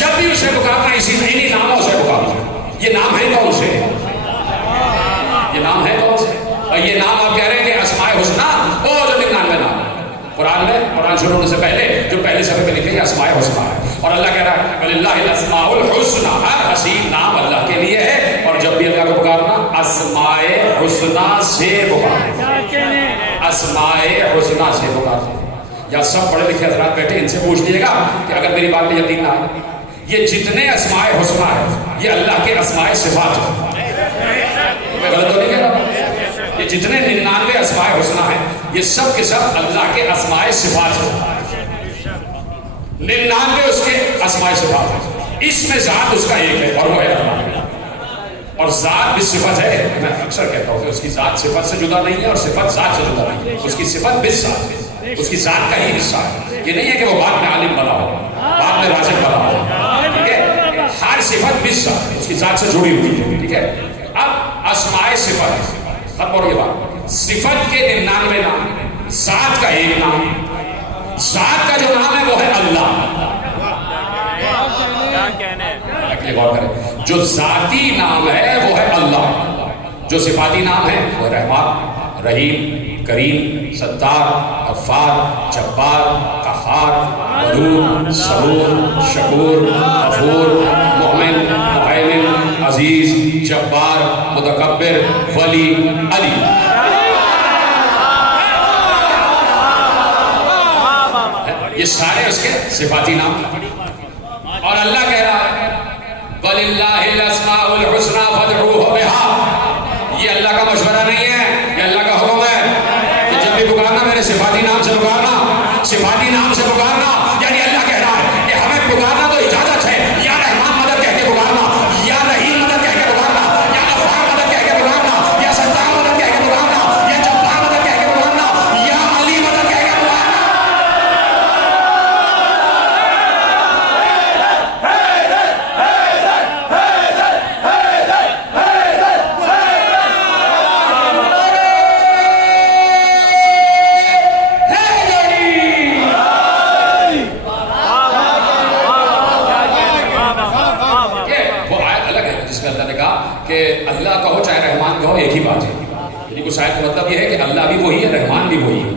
جب بھی اسے پکارنا انہی ناموں سے پکارنا۔ یہ نام ہے کون سے؟ یہ نام ہے کون سے؟ اور یہ نام آپ کہہ رہے ہیں کہ اسماء حسنہ، وہ جو 99 نام قرآن میں، قرآن شروع ہونے سے پہلے جو پہلے صفحے پہ لکھے یہ اسماء حسنہ ہے، اور اللہ کہہ رہا ہے وَلِلَّهِ الْأَسْمَاءُ الْحُسْنَى، ہر حسین نام اللہ کے لیے ہے، اور جب بھی اللہ کو پکارنا اسماء حسنہ سے پکارنا، اسماء حسنہ سے پکارنا۔ یا سب پڑھے لکھے حضرات بیٹھے، ان سے پوچھ لیجیے گا کہ اگر میری بات میں یقین نہ آئے، یہ جتنے اسماء حسنہ ہیں یہ اللہ کے اسماء صفات ہیں، میں غلط تو نہیں کہہ رہا؟ یہ جتنے 99 اسماء حسنہ ہیں یہ سب کے سب اللہ کے اسماء صفات ہیں، 99 اس کے اسماء صفات ہیں، اس میں ذات اس کا ایک ہے اور وہ ہے اللہ، اور ذات بھی صفت ہے۔ میں اکثر کہتا ہوں کہ اس کی ذات صفت سے جدا نہیں ہے اور صفت ذات سے جدا نہیں ہے، اس کی صفت بھی ذات ہے، اس کی ذات کا ہی حصہ ہے۔ یہ نہیں ہے کہ وہ بعد میں عالم بنا ہو، بعد میں رازق بنا ہو، ٹھیک ہے؟ ہر صفت بھی ذات اس کی ذات سے جڑی ہوئی ہے، ٹھیک ہے؟ اب اسماء صفت ختم ہو رہی بات، صفت کے 99 نام، ذات کا ایک نام، ذات کا جو نام ہے وہ ہے اللہ۔ غور کریں، جو ذاتی نام ہے وہ ہے اللہ، جو صفاتی نام ہے وہ رحمان، رحیم، کریم، ستار، غفار، جبار، قہار، ودود، صبور، شکور، غفور، مؤمن، مہیمن، عزیز، جبار، متکبر، ولی، علی۔ یہ سارے اس کے صفاتی نام، اور اللہ کہہ رہا ہے وَلِلَّهِ الْأَسْمَاءُ الْحُسْنَى فَادْعُوهُ بِهَا، یہ اللہ کا مشورہ نہیں ہے، یہ اللہ کا حکم ہے کہ جب بھی پکارنا میرے صفاتی نام سے پکارنا، صفاتی نام سے پکارنا، یعنی اللہ یعنی کچھ آیت کا مطلب یہ ہے کہ اللہ بھی وہی ہے، رحمان بھی وہی ہے،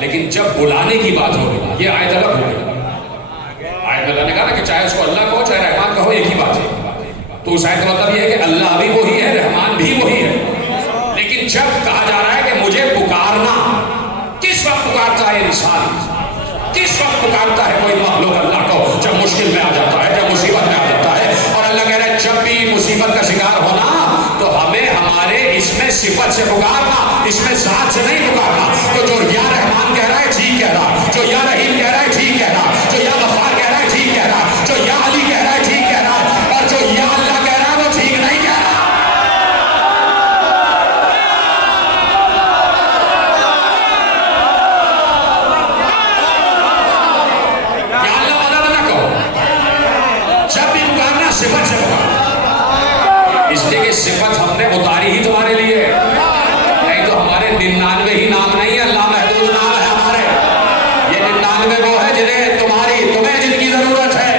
لیکن جب بلانے کی بات ہو گئی یہ آیت الگ ہو گئی. آیت اللہ نے کہا نا کہ چاہے اس کو اللہ کہو چاہے رحمان کہو ایک ہی بات ہے. تو اس آیت کا مطلب یہ ہے کہ اللہ بھی وہی ہے، رحمان بھی وہی ہے. لیکن جب کہا جا رہا ہے کہ مجھے پکارنا، کس وقت پکارتا ہے انسان؟ کس وقت پکارتا ہے کوئی مخلوق اللہ کو؟ جب مشکل میں آ جاتا ہے، جب مصیبت میں آ جاتا ہے. اور اللہ کہہ رہا ہے جب بھی مصیبت کا شکار ہونا تو ہمیں ہمارے اس میں صفت سے پکارنا، اس میں ذات سے نہیں پکارنا. تو جو یا رحمان کہہ رہا ہے ٹھیک کہہ رہا، جو یا رحیم کہہ رہا ہے ٹھیک کہہ رہا، جو یا غفار کہہ رہا ہے ٹھیک کہہ رہا، جو یا علی کہہ رہا ہے ٹھیک کہہ رہا، اور جو یا اللہ کہہ رہا ہے وہ ٹھیک نہیں کہہ رہا. یا اللہ مدد نہ کہو، جب بھی پکارنا صفت سے پکارنا. اس لیے کہ صفت ہم نے اتاری ہی تمہارے لیے، نہیں تو ہمارے 99 ہی نام نہیں ہے، اللہ محدود نام ہے ہمارے. یہ 99 وہ ہے جنہیں تمہیں جن کی ضرورت ہے.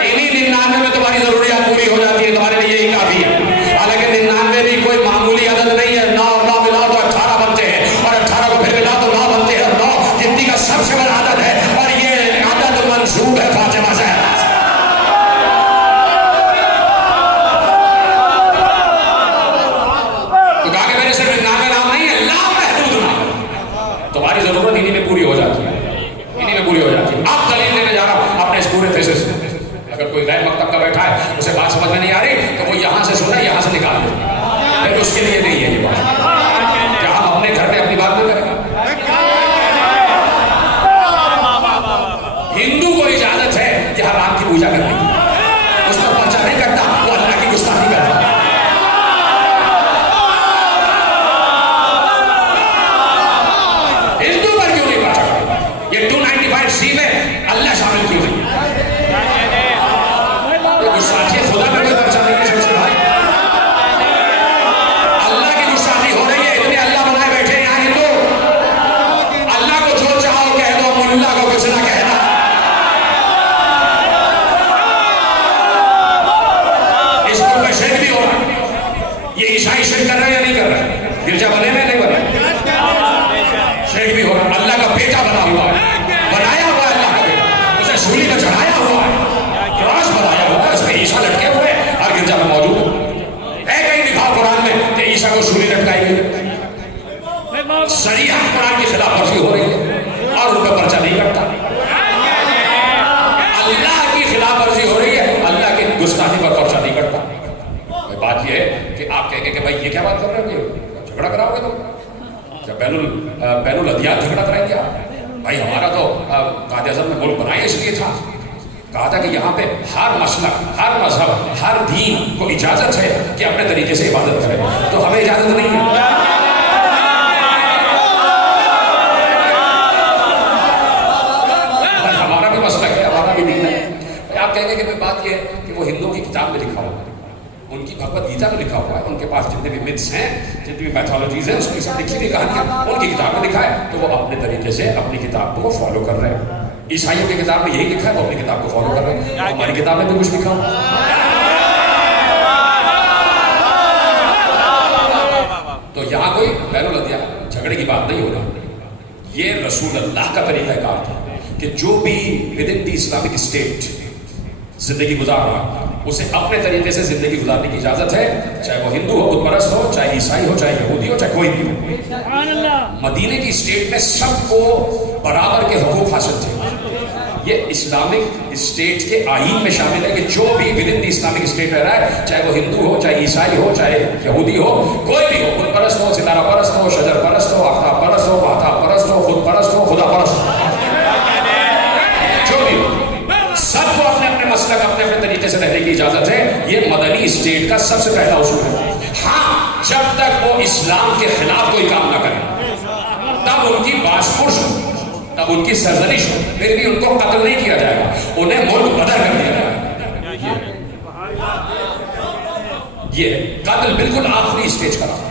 انہی 99 میں تمہاری ضروریات پوری ہو جاتی ہے، تمہارے لیے یہی کافی ہے. حالانکہ 99 بھی کوئی معمولی عدد نہیں ہے. 9 اور 9 ملاؤ تو 18 بنتے ہیں، اور 18 کو پھر ملاؤ تو 9 بنتے ہیں. 9 زندگی کا سب سے بڑا عدد ہے، اور یہ عدد منسوب ہے فاطمہ زہرا. تمہاری ضرورت انہی میں پوری ہو جاتی ہے، انہی میں پوری ہو جاتی ہے. اب دلیل دینے جا رہا ہوں اپنے اس پورے تھیسس سے. اگر کوئی غیر مکتب کا بیٹھا ہے اسے بات سمجھ میں نہیں آ رہی تو وہ یہاں سے سنا یہاں سے نکال دے. لیکن اس کے لیے نہیں ہے یہ بات کہ ہم اپنے گھر پہ اپنی بات نہیں کریں گے. ہندو کو اجازت ہے یہاں رام کی پوجا کرنے کی، اس پر پرچہ نہیں کرتا، وہ اللہ کی گستاخی کرتا. یہ 295C میں اللہ شامل کیوں نہیں؟ گستاخی خدا میں کوئی پرچہ نہیں ہے سب سے بھائی. اللہ کی گستاخی ہو رہی ہے، اتنے اللہ بنائے بیٹھے یہاں ہندو. اللہ کو جو چاہو کہہ دو، ملا کو کچھ نہ کہنا. اس کو میں شرک بھی ہو رہا ہے. یہ عیسائی شرک کر رہے ہیں یا نہیں کر رہے؟ گرجا بنے میں نہیں بنے، شرک بھی ہو رہا ہے. اللہ کا بیٹا بنا ہوا ہے، بنایا ہوا ہے اللہ کا بیٹا، اسے سولی میں چڑھایا ہوا ہے، کراس بنایا ہوا ہے، اس میں عیسیٰ لٹکے ہوئے ہر گرجا میں موجود ہے. کہیں دکھاؤ قرآن میں کہ عیسیٰ کو سولی لٹکائی گئی. شریعت قرآن کی خلاف ورزی ہو رہی ہے اور ان پہ پرچہ نہیں کرتا. اللہ کی خلاف ورزی ہو رہی ہے، اللہ کی گستاخی پر پرچہ نہیں کرتا. بات یہ ہے کہ آپ کہیں گے کہ بھائی یہ کیا بات کر رہے ہو، جھگڑا کراؤ گے تم، بین الادیان جھگڑا کرائیں گے آپ؟ بھائی ہمارا تو قائد اعظم نے ملک بنایا اس لیے تھا، کہا تھا کہ یہاں پہ ہر مسلک، ہر مذہب، ہر دین کو اجازت ہے کہ اپنے طریقے سے عبادت کرے. تو ہمیں اجازت نہیں ہے. ہمارا بھی مسلک ہے، ہمارا بھی دین ہے. آپ کہیں گے کہ بات یہ ہے کہ وہ ہندوؤں کی کتاب میں لکھا ہوا ہے، ان کی بھگوت گیتا میں لکھا ہوا ہے، ان کے پاس جتنے بھی متس ہیں، جتنی بھی میتھولوجیز ہیں، اس کی سب لکھی ہوئی کہانیاں ان کی کتاب میں لکھا ہے. تو وہ اپنے طریقے سے اپنی کتاب کو فالو کر رہے ہیں. عیسائیوں کی کتاب میں یہی لکھا ہے، وہ اپنی کتاب کو فالو کر رہے ہیں. ہماری کتاب میں بھی کچھ لکھا ہوا. تو یہاں کوئی بین الادیان جھگڑے کی بات نہیں ہو رہی. یہ رسول اللہ کا طریقہ کار تھا کہ جو بھی with in the Islamic state زندگی گزار رہا اسے اپنے طریقے سے زندگی گزارنے کی اجازت ہے، چاہے وہ ہندو ہو، بت پرست ہو، چاہے عیسائی ہو، چاہے یہودی ہو، چاہے کوئی بھی ہو. مدینے کی اسٹیٹ میں سب کو برابر کے حقوق حاصل تھے. یہ اسلامک اسٹیٹ کے آئین میں شامل ہے کہ جو بھی with in the Islamic state رہ رہا ہے، چاہے وہ ہندو ہو، چاہے عیسائی ہو، چاہے یہودی ہو، کوئی بھی ہو، بت پرست ہو، ستارہ پرست ہو، شجر پرست ہو، آفتاب پرست ہو، مہتاب پرست ہو، خود پرست ہو، خدا پرست ہو، جو بھی ہو، سب کو اپنے اپنے مسلک اپنے اپنے طریقے سے رہنے کی اجازت ہے. یہ مدنی اسٹیٹ کا سب سے پہلا اصول ہے. ہاں جب تک وہ اسلام کے خلاف کوئی کام نہ کرے، تب ان کی باس پرس ہو، تب ان کی سرزنش ہو، پھر بھی ان کو قتل نہیں کیا جائے گا، انہیں ملک بدر کر دیا جائے گا. یہ قتل بالکل آخری اسٹیج کا رہا،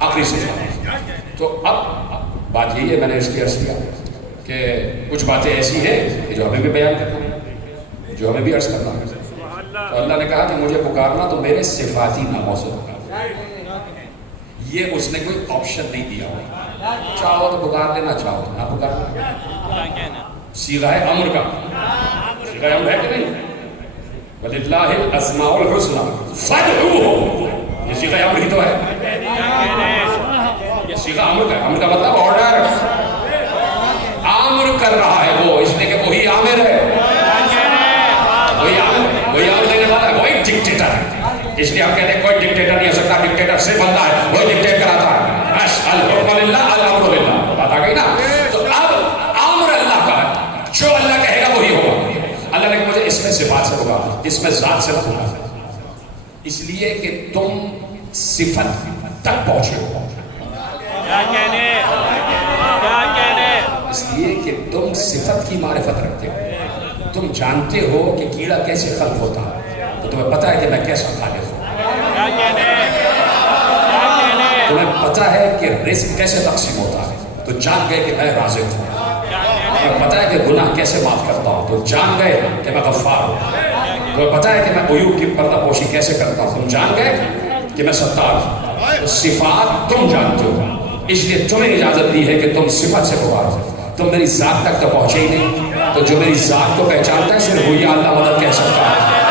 آخری اسٹیج کا. تو اب بات یہی ہے، میں نے اس لیے عرض کیا کہ کچھ باتیں ایسی ہیں کہ جو ہمیں بھی بیان کرنا ہے، جو ہمیں بھی عرض کرنا ہے. تو اللہ نے کہا کہ مجھے پکارنا تو میرے صفاتی ناموں سے پکارنا. یہ اس نے کوئی آپشن نہیں دیا، چاہو تو پکار لینا، چاہو تو نہ پکار لینا۔ صیغہ امر کا صیغہ امر ہے کہ نہیں؟ وَلِلَّهِ الْأَسْمَاءُ الْحُسْنَى فَادْعُوهُ، یہ صیغہ امر ہی تو ہے، یہ صیغہ امر کا ہے۔ امر کا مطلب آرڈر، امر کر رہا ہے وہ، اس لیے کہ وہی عامر ہے، وہی عامر دینے والا ہے، وہی ڈکٹیٹر ہے۔ اس لیے ہم کہتے ہیں کوئی ڈکٹیٹر نہیں ہو سکتا، ڈکٹیٹر صرف اللہ ہے، وہی ڈکٹیٹ کراتا ہے۔ بس الحکم للہ الامر للہ، بات آ گئی نا؟ تو اب امر اللہ کا ہے، جو اللہ کہے گا وہی ہوگا۔ اللہ نے مجھے اس میں صفات سے ہوگا، اس میں ذات سے ہوگا، اس لیے کہ تم صفت تک پہنچے ہو، اس لیے کہ تم صفت کی معرفت رکھتے ہو، تم جانتے ہو کہ کیڑا کیسے خلق ہوتا ہے، تو تمہیں پتہ ہے کہ میں کیسا خالق ہوں، تمہیں پتہ ہے کہ رزق کیسے تقسیم ہوتا ہے، تو جان گئے کہ میں رازق ہوں، تمہیں پتہ ہے کہ گناہ کیسے معاف کرتا ہوں، تو جان گئے کہ میں غفار ہوں، تمہیں پتہ ہے کہ میں عیوب کی پردہ پوشی کیسے کرتا ہوں، تم جان گئے کہ میں ستار ہوں۔ صفات تم جانتے ہو، اس لیے تمہیں اجازت دی ہے کہ تم صفت سے پکارو۔ تم میری ذات تک تو پہنچے ہی نہیں، تو جو میری ذات کو پہچانتا ہے صرف وہی اللہ مدد کہہ سکتا ہے۔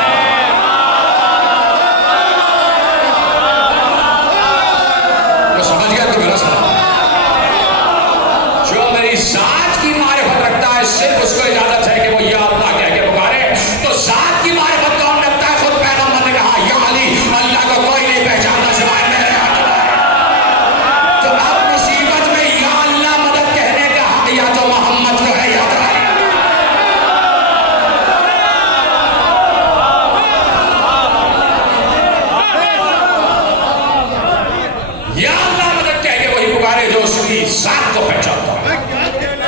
تو سمجھ گیا تو میرا سوال، جو میری ذات کی معرفت رکھتا ہے صرف اس کو اجازت ہے کہ وہ یا اللہ کہہ کے پکارے۔ تو ذات کی معرفت کون رکھتا ہے؟ خود پیغمبر نے کہا یا علی، اللہ کو کوئی نہیں پہچانتا سوائے میرے۔ تو اب مصیبت میں یا اللہ مدد کہنے کا حق یا تو محمد کو ہے، یاد رکھیں۔ یا اللہ مدد کہہ کے وہی پکارے جو اس کی ذات کو پہچانتا ہے،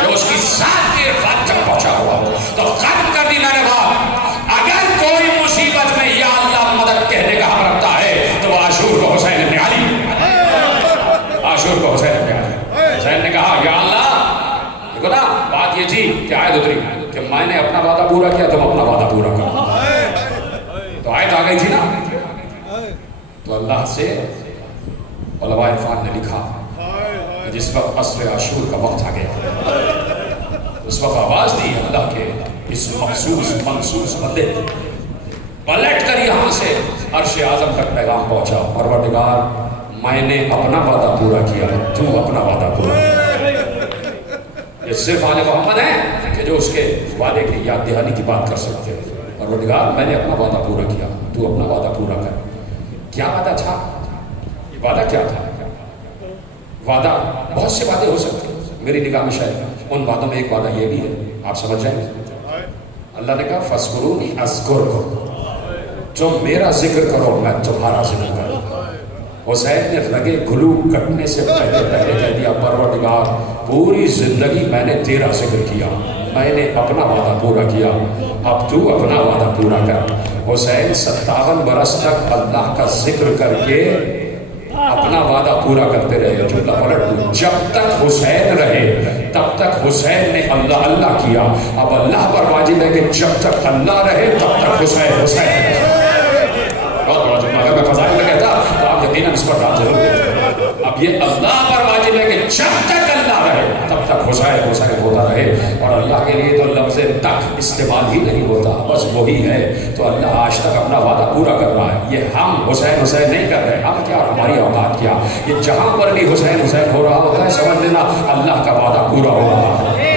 جو اس کی ذات کے ذات تک پہنچا ہوا۔ تو ختم کر دی میں نے بات، اگر کوئی مصیبت میں یا اللہ مدد کہنے کا حق رکھتا ہے تو وہ عاشور کو حسین ابن علی، عاشور کو حسین ابن علی، حسین نے کہا یا اللہ، دیکھو نا بات یہ تھی کہ آیت اتری کہ میں نے اپنا وعدہ پورا کیا، تم اپنا وعدہ پورا کرو، تو آیت آ گئی تھی نا۔ تو اللہ سے علماء عرفان نے لکھا کہ جس وقت عصر عاشور کا وقت آ گیا، اس وقت آواز دی اللہ کے اس مخصوص منصوص بندے، پلٹ کر یہاں سے عرش اعظم تک پیغام پہنچا، پروردگار میں نے اپنا وعدہ پورا کیا، تو اپنا وعدہ پورا کیا۔ یہ صرف آل محمد ہیں کہ جو اس کے وعدے کی یاد دہانی کی بات کر سکتے ہیں۔ پروردگار میں نے اپنا وعدہ پورا کیا، تو اپنا وعدہ پورا کر۔ کیا وعدہ تھا؟ یہ وعدہ کیا تھا؟ وعدہ بہت سے وعدے ہو سکتے ہیں، میری نگاہ میں شاید ان وعدوں میں ایک وعدہ یہ بھی ہے، آپ سمجھ جائیں گے۔ اللہ نے کہا فَاذْكُرُونِي أَذْكُرْكُمْ، تم میرا ذکر کرو میں تمہارا ذکر کروں۔ حسین نے رگے گلو کٹنے سے پہلے کہہ دیا پروردگار پوری زندگی میں نے تیرا ذکر کیا، میں نے اپنا وعدہ پورا کیا، اب تو اپنا وعدہ پورا کر۔ حسین 57 برس تک اللہ کا ذکر کر کے اپنا وعدہ پورا کرتے رہے۔ جملہ پلٹ دوں، جب تک حسین رہے تب تک حسین نے اللہ اللہ کیا، اب اللہ پر واجب ہے کہ جب تک اللہ رہے تب تک حسین حسین رہے۔ بہت بڑا جملہ، اگر میں فضائل میں کہتا تو آپ یقیناً اس پر بات ضرور دیتے۔ اب یہ اللہ پر واجب ہے کہ جب تک اللہ رہے تب تک حسین حسین ہوتا رہے، اور اللہ کے لیے تو لفظ تک استعمال ہی نہیں ہوتا، بس وہی ہے۔ تو اللہ آج تک اپنا وعدہ پورا کر رہا ہے۔ یہ ہم حسین حسین نہیں کر رہے، ہم کیا اور ہماری اوقات کیا، یہ جہاں پر بھی حسین حسین ہو رہا ہوتا ہے سمجھ لینا اللہ کا وعدہ پورا ہو رہا ہے،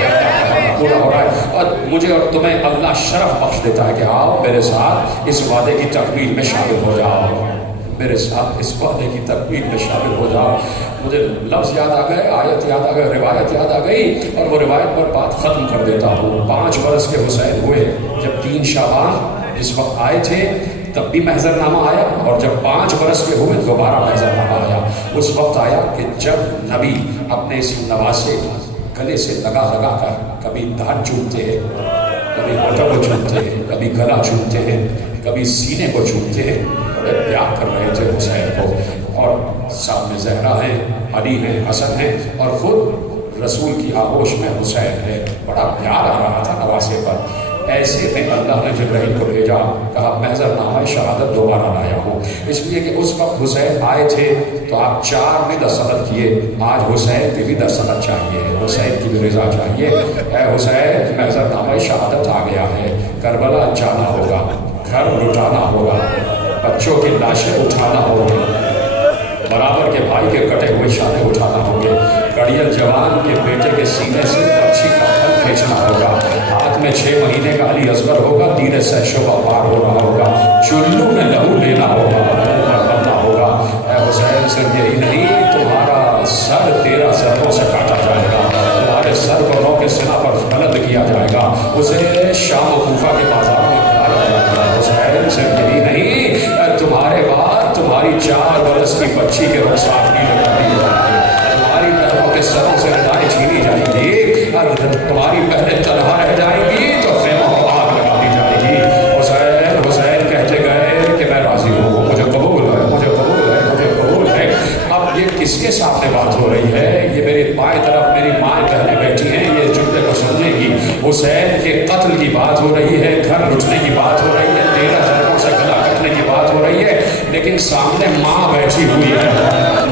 پورا ہو رہا ہے۔ اور مجھے اور تمہیں اللہ شرف بخش دیتا ہے کہ آؤ میرے ساتھ اس وعدے کی تکمیل میں شامل ہو جاؤ، میرے ساتھ اس وعدے کی تکمیل میں شامل ہو جاؤ۔ مجھے لفظ یاد آ گئے، آیت یاد آ گئے، روایت یاد آ گئی، اور وہ روایت پر بات ختم کر دیتا ہوں۔ 5 برس کے حسین ہوئے جب 3 شعبان جس وقت آئے تھے تب بھی محضر نامہ آیا، اور جب 5 برس کے ہوئے دوبارہ محضر نامہ آیا۔ اس وقت آیا کہ جب نبی اپنے اس نواسے گلے سے لگا لگا کر کبھی دھڑ چومتے ہیں، کبھی بٹن کو چومتے ہیں، کبھی گلا چومتے ہیں، کبھی سینے کو چومتے ہیں، بڑے پیار کر رہے تھے حسین کو۔ اور سامنے زہرا ہیں، علی ہیں، حسن ہیں، اور خود رسول کی آغوش میں حسین ہے، بڑا پیار آ رہا تھا نواسے پر۔ ایسے میں اللہ نے جبرائیل کو بھیجا، کہا محضر نامہ شہادت دوبارہ لایا ہوں، اس لیے کہ اس وقت حسین آئے تھے تو آپ 4 میں دستخط کیے، آج حسین کی بھی دستخط چاہیے، حسین کی بھی رضا چاہیے۔ اے حسین محضر نامہ شہادت آ گیا ہے، کربلا جانا ہوگا، گھر لٹانا ہوگا، بچوں کی لاشیں اٹھانا ہوگی، برابر کے بھائی کے کٹے ہوئے شانے اٹھانا ہوں گے، گڑیل جوان کے بیٹے کے سینے سے بچی کا پھل کھینچنا ہوگا، ہاتھ میں 6 مہینے کا علی اصغر ہوگا، تیر سے شعبہ پار ہونا ہوگا، چلو میں لہو لینا ہوگا، منہ پر بننا ہوگا۔ اے حسین صرف یہی نہیں، تمہارا سر 13 ضربوں سے کاٹا جائے گا، تمہارے سر کو نو کے سنا پر بلند کیا جائے گا، اسے شام و کوفہ کے بازار میں کھلایا جائے گا۔ حسین صرف یہی نہیں، تمہارے بعد تمہاری 4 برس کی بچی کے رخسار نیلے کر دی جائیں گے، تمہاری بہنوں کے سروں سے ردائیں چھینی جائیں گی، تمہاری بہنیں تنہا رہ جائیں گی تو خیموں کو آگ لگا دی جائے گی۔ حسین حسین کہتے گئے کہ میں راضی ہوں، مجھے قبول ہے، مجھے قبول ہے، مجھے قبول ہے۔ اب یہ کس کے سامنے بات ہو رہی ہے؟ یہ میری بائیں طرف میری مائیں بہنیں بیٹھی ہیں، یہ جملے کو سمجھیں گی۔ حسین کے قتل کی بات ہو رہی ہے، گھر لٹنے کی بات ہو رہی ہے، 13 ضربوں سے گلا کٹنے کی بات ہو رہی ہے، لیکن سامنے ماں بیٹھی ہوئی ہے،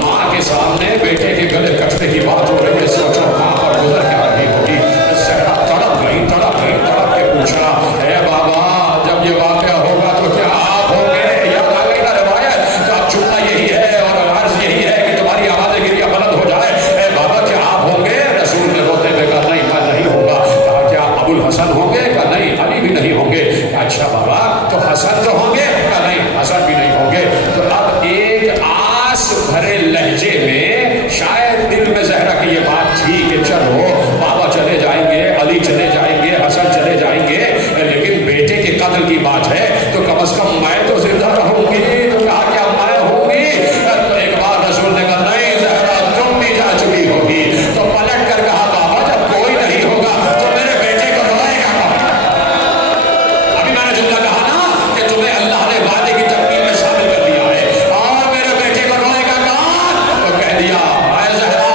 ماں کے سامنے بیٹے کے گلے کٹنے کی بات ہو رہی ہے۔ سوچو ماں پر گزر کیا رہی ہوگی۔ زہرا تڑپ گئی، تڑپ گئی، تڑپ کے پوچھا، اے بابا جب یہ واقعہ ہوگا تو کیا آپ ہوں گے؟ یاد آ گئی نا روایت، تو اب چھپنا یہی ہے اور عرض یہی ہے کہ تمہاری آواز گریہ بلند ہو جائے، اے بابا کیا آپ ہوں گے؟ رسول نے روتے ہوئے کہا نہیں میں نہیں ہوں گا۔ کہا کیا ابو الحسن ہوں گے؟ کہا نہیں علی بھی نہیں ہوں گے۔ اچھا بابا تو حسن تو ہوں گے؟ کہا نہیں حسن بھی نہیں ہوں گے۔ تو اب ایک آس بھرے لہجے میں شاید دل میں زہرا کی یہ بات تھی کہ چلو بابا چلے جائیں گے، علی چلے جائیں گے، حسن چلے جائیں گے، لیکن بیٹے کے قتل کی بات ہے تو کم از کم میں تو زندہ رہوں گی۔ تو کہا کیا میں ہوں گی؟ ایک بار رسول نے کہا نہیں زہرا تم بھی جا چکی ہوگی۔ تو پلٹ کر کہا بابا جب کوئی نہیں ہوگا تو میرے بیٹے کو روئے گا کون؟ ابھی میں نے جملہ کہا نا کہ تمہیں اللہ نے وعدے کی تکمیل میں شامل کر دیا ہے، اور میرے بیٹے کو روئے گا کون؟ تو کہہ دیا اے زہرا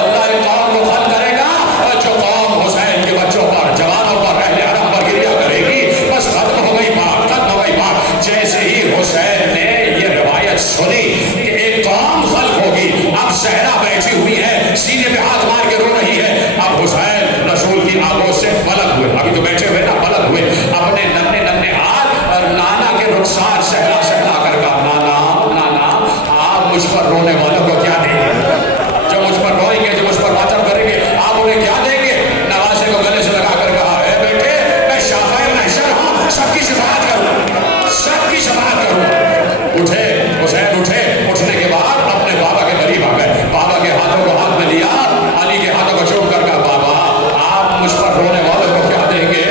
اللہ ان قوم کو خل کرے گا، اور جو قوم حسین کے بچوں پر، جوانوں پر، اہل حرم پر گریہ کرے گی، بس ختم ہو گئی بات، ختم ہو گئی بات۔ جیسے ہی حسین نے یہ روایت سنی کہ ایک قوم خلق ہوگی، اب زہرا بیٹھی ہوئی ہے، سینے پہ ہاتھ مار کے رو رہی ہے، اب حسین رسول کی آگوش سے بلند ہوئے، ابھی تو بیٹھے ہوئے نا، بلند ہوئے، اپنے ننھے ننھے ہاتھ اور نانا کے رخسار سہلا سہلا کر کہا نانا نانا آپ مجھ پر رونے والوں کو کیا دیں گے؟ جو مجھ پر روئیں گے، جو مجھ پر ماتم کریں گے، آپ انہیں کیا دیں گے؟ نواسے کو گلے سے لگا کر کہا اے بیٹے میں شافعی محشر ہوں، سب کی شفاعت کروں، سب کی شفاعت کروں۔ اٹھے حسین، اٹھے، اٹھنے کے بعد اپنے بابا کے قریب آ گئے، بابا کے ہاتھوں کو ہاتھ میں لیا، علی کے ہاتھوں کو چوم کر کہا بابا آپ مجھ پر رونے والوں کو کیا دیں گے؟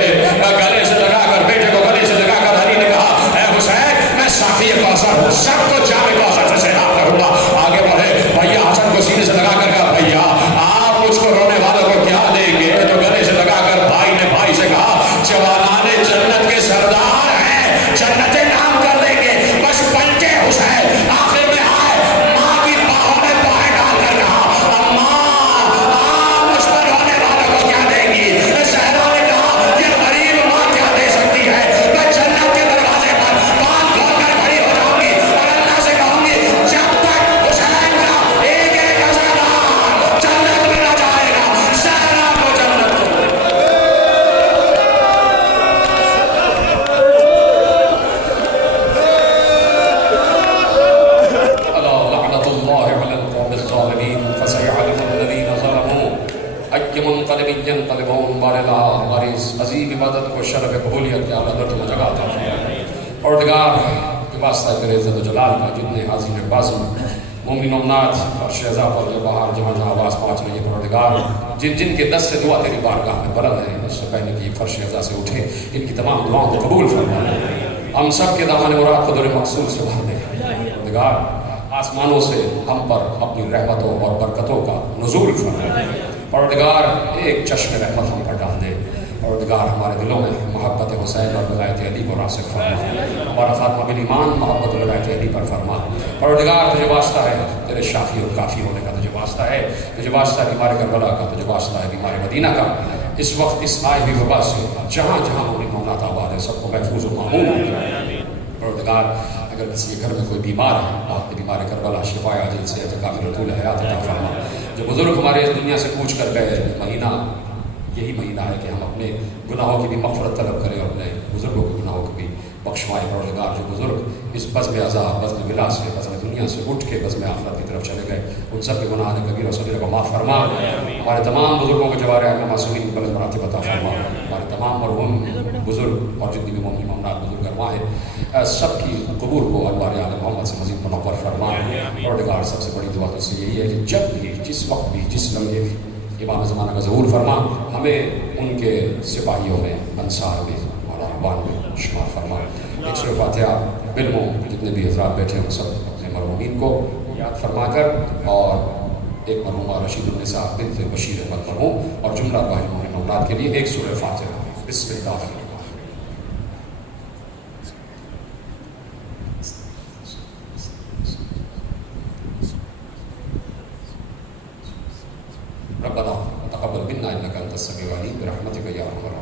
گلے سے لگا کر، بیٹے کو گلے سے لگا کر علی نے کہا اے حسین میں ساقی کوثر ہوں، سب کو جام کوثر سے سیراب کروں گا۔ آگے بڑھے، بھیا حسن کو سینے سے لگا کر کہا بھیا آپ مجھ کو رونے والوں کو کیا دیں گے؟ تو گلے سے لگا کر بھائی نے بھائی سے کہا جوانان جنت کے سردار ہیں، جنت نام کر دیں گے، بس پنچے حسین آخر میں آئے، ماں کی باہوں میں باہیں ڈال کر کہا اماں آپ مجھ پر رونے والوں کو کیا دیں گی؟ زہرا نے کہا یہ غریب ماں کیا دے سکتی ہے، میں جنت کے دروازے پر پان کھول کر کھڑی ہو جاؤں گی اور اللہ سے کہوں گی جب تک حسین کا ایک ایک ازادار جنت میں نہ جائے گا زہرا کو جنت ألا لعنة الله على القوم الظالمين فسيعلم الذين ظلموا أي منقلب ينقلبون۔ بارلا ہماری اس عظیم عبادت کو شرف قبولیت کے اعلیٰ درجے میں جگہ عطا فرمائے۔ پروردگار کے واسطہ تیرے عزت و جلال کا جتنے حاضر بازو مومن و مومنات فرش عزا پر جو باہر جہاں جہاں آواز پہنچ رہی ہے، پروردگار جن جن کے دست سے دعا تیری بارگاہ میں بلند ہے، اس سے پہلے کہ فرش عزا سے اٹھے ان کی تمام دعاؤں کو قبول فرما، ہم سب کے دامن مراد کو در مقصود سے بھر دے۔ پروردگار آسمانوں سے ہم پر اپنی رحمتوں اور برکتوں کا نزول فرما۔ پروردگار ایک چشم رحمت ہم پر ڈال دے۔ پروردگار ہمارے دلوں میں محبت حسین اور ولایت علی کو راسخ فرما، ہمارا خاتمہ بالایمان محبت ولایت علی پر فرما۔ پروردگار تجھے واسطہ ہے تیرے شافی اور کافی ہونے کا، تجھے واسطہ ہے، تجھے واسطہ ہے بیمار کربلا کا، تجھے واسطہ ہے بیمار مدینہ کا۔ اس وقت اس آئے ہوئی وبا سے جہاں جہاں مومن مومنات آباد ہے سب کو محفوظ و معمول پروردگار اگر کسی کے گھر میں کوئی بیمار ہے آپ بیمار کربلا شفا عاجل صحت کامل طول حیات عطا فرما جو بزرگ ہمارے اس دنیا سے کوچ کر گئے مہینہ یہی مہینہ ہے کہ ہم اپنے گناہوں کی بھی مغفرت طلب کریں اور اپنے بزرگوں کے گناہوں کو بھی بخشوائیں پروردگار جو بزرگ اس بزم عذاب بزم بلا سے بزم دنیا سے اٹھ کے بزم آخرت کی طرف چلے گئے ان سب کے گناہ کبیر و صغیر کو معاف فرما ہمارے تمام بزرگوں کو جوار احکام معصومین بلند مراتب عطا فرما ہمارے تمام مرحوم بزرگ اور جتنی بھی مومن مومنات بزرگ ارواح ہیں سب کی قبور کو انوار عالم محمد سے مزید منور فرما پروردگار سب سے بڑی دعا تو سے یہی ہے کہ جب بھی جس وقت بھی جس لمحے بھی امام زمانہ کا ظہور فرما ہمیں ان کے سپاہیوں میں انصار میں اور احبان میں شمار فرما ایک سورہ فاتحہ بالموں جتنے بھی حضرات بیٹھے ہیں سب اپنے مرحومین کو یاد فرما کر اور ایک مرحومہ رشید النساء بنت بشیر احمد مرحوم اور جملہ باہر مومن اولاد کے لیے ایک سورہ فاتحہ بسم اللہ الرحمن الرحیم ربنا تقبل منا انك انت السميع العليم برحمتك يا ارحم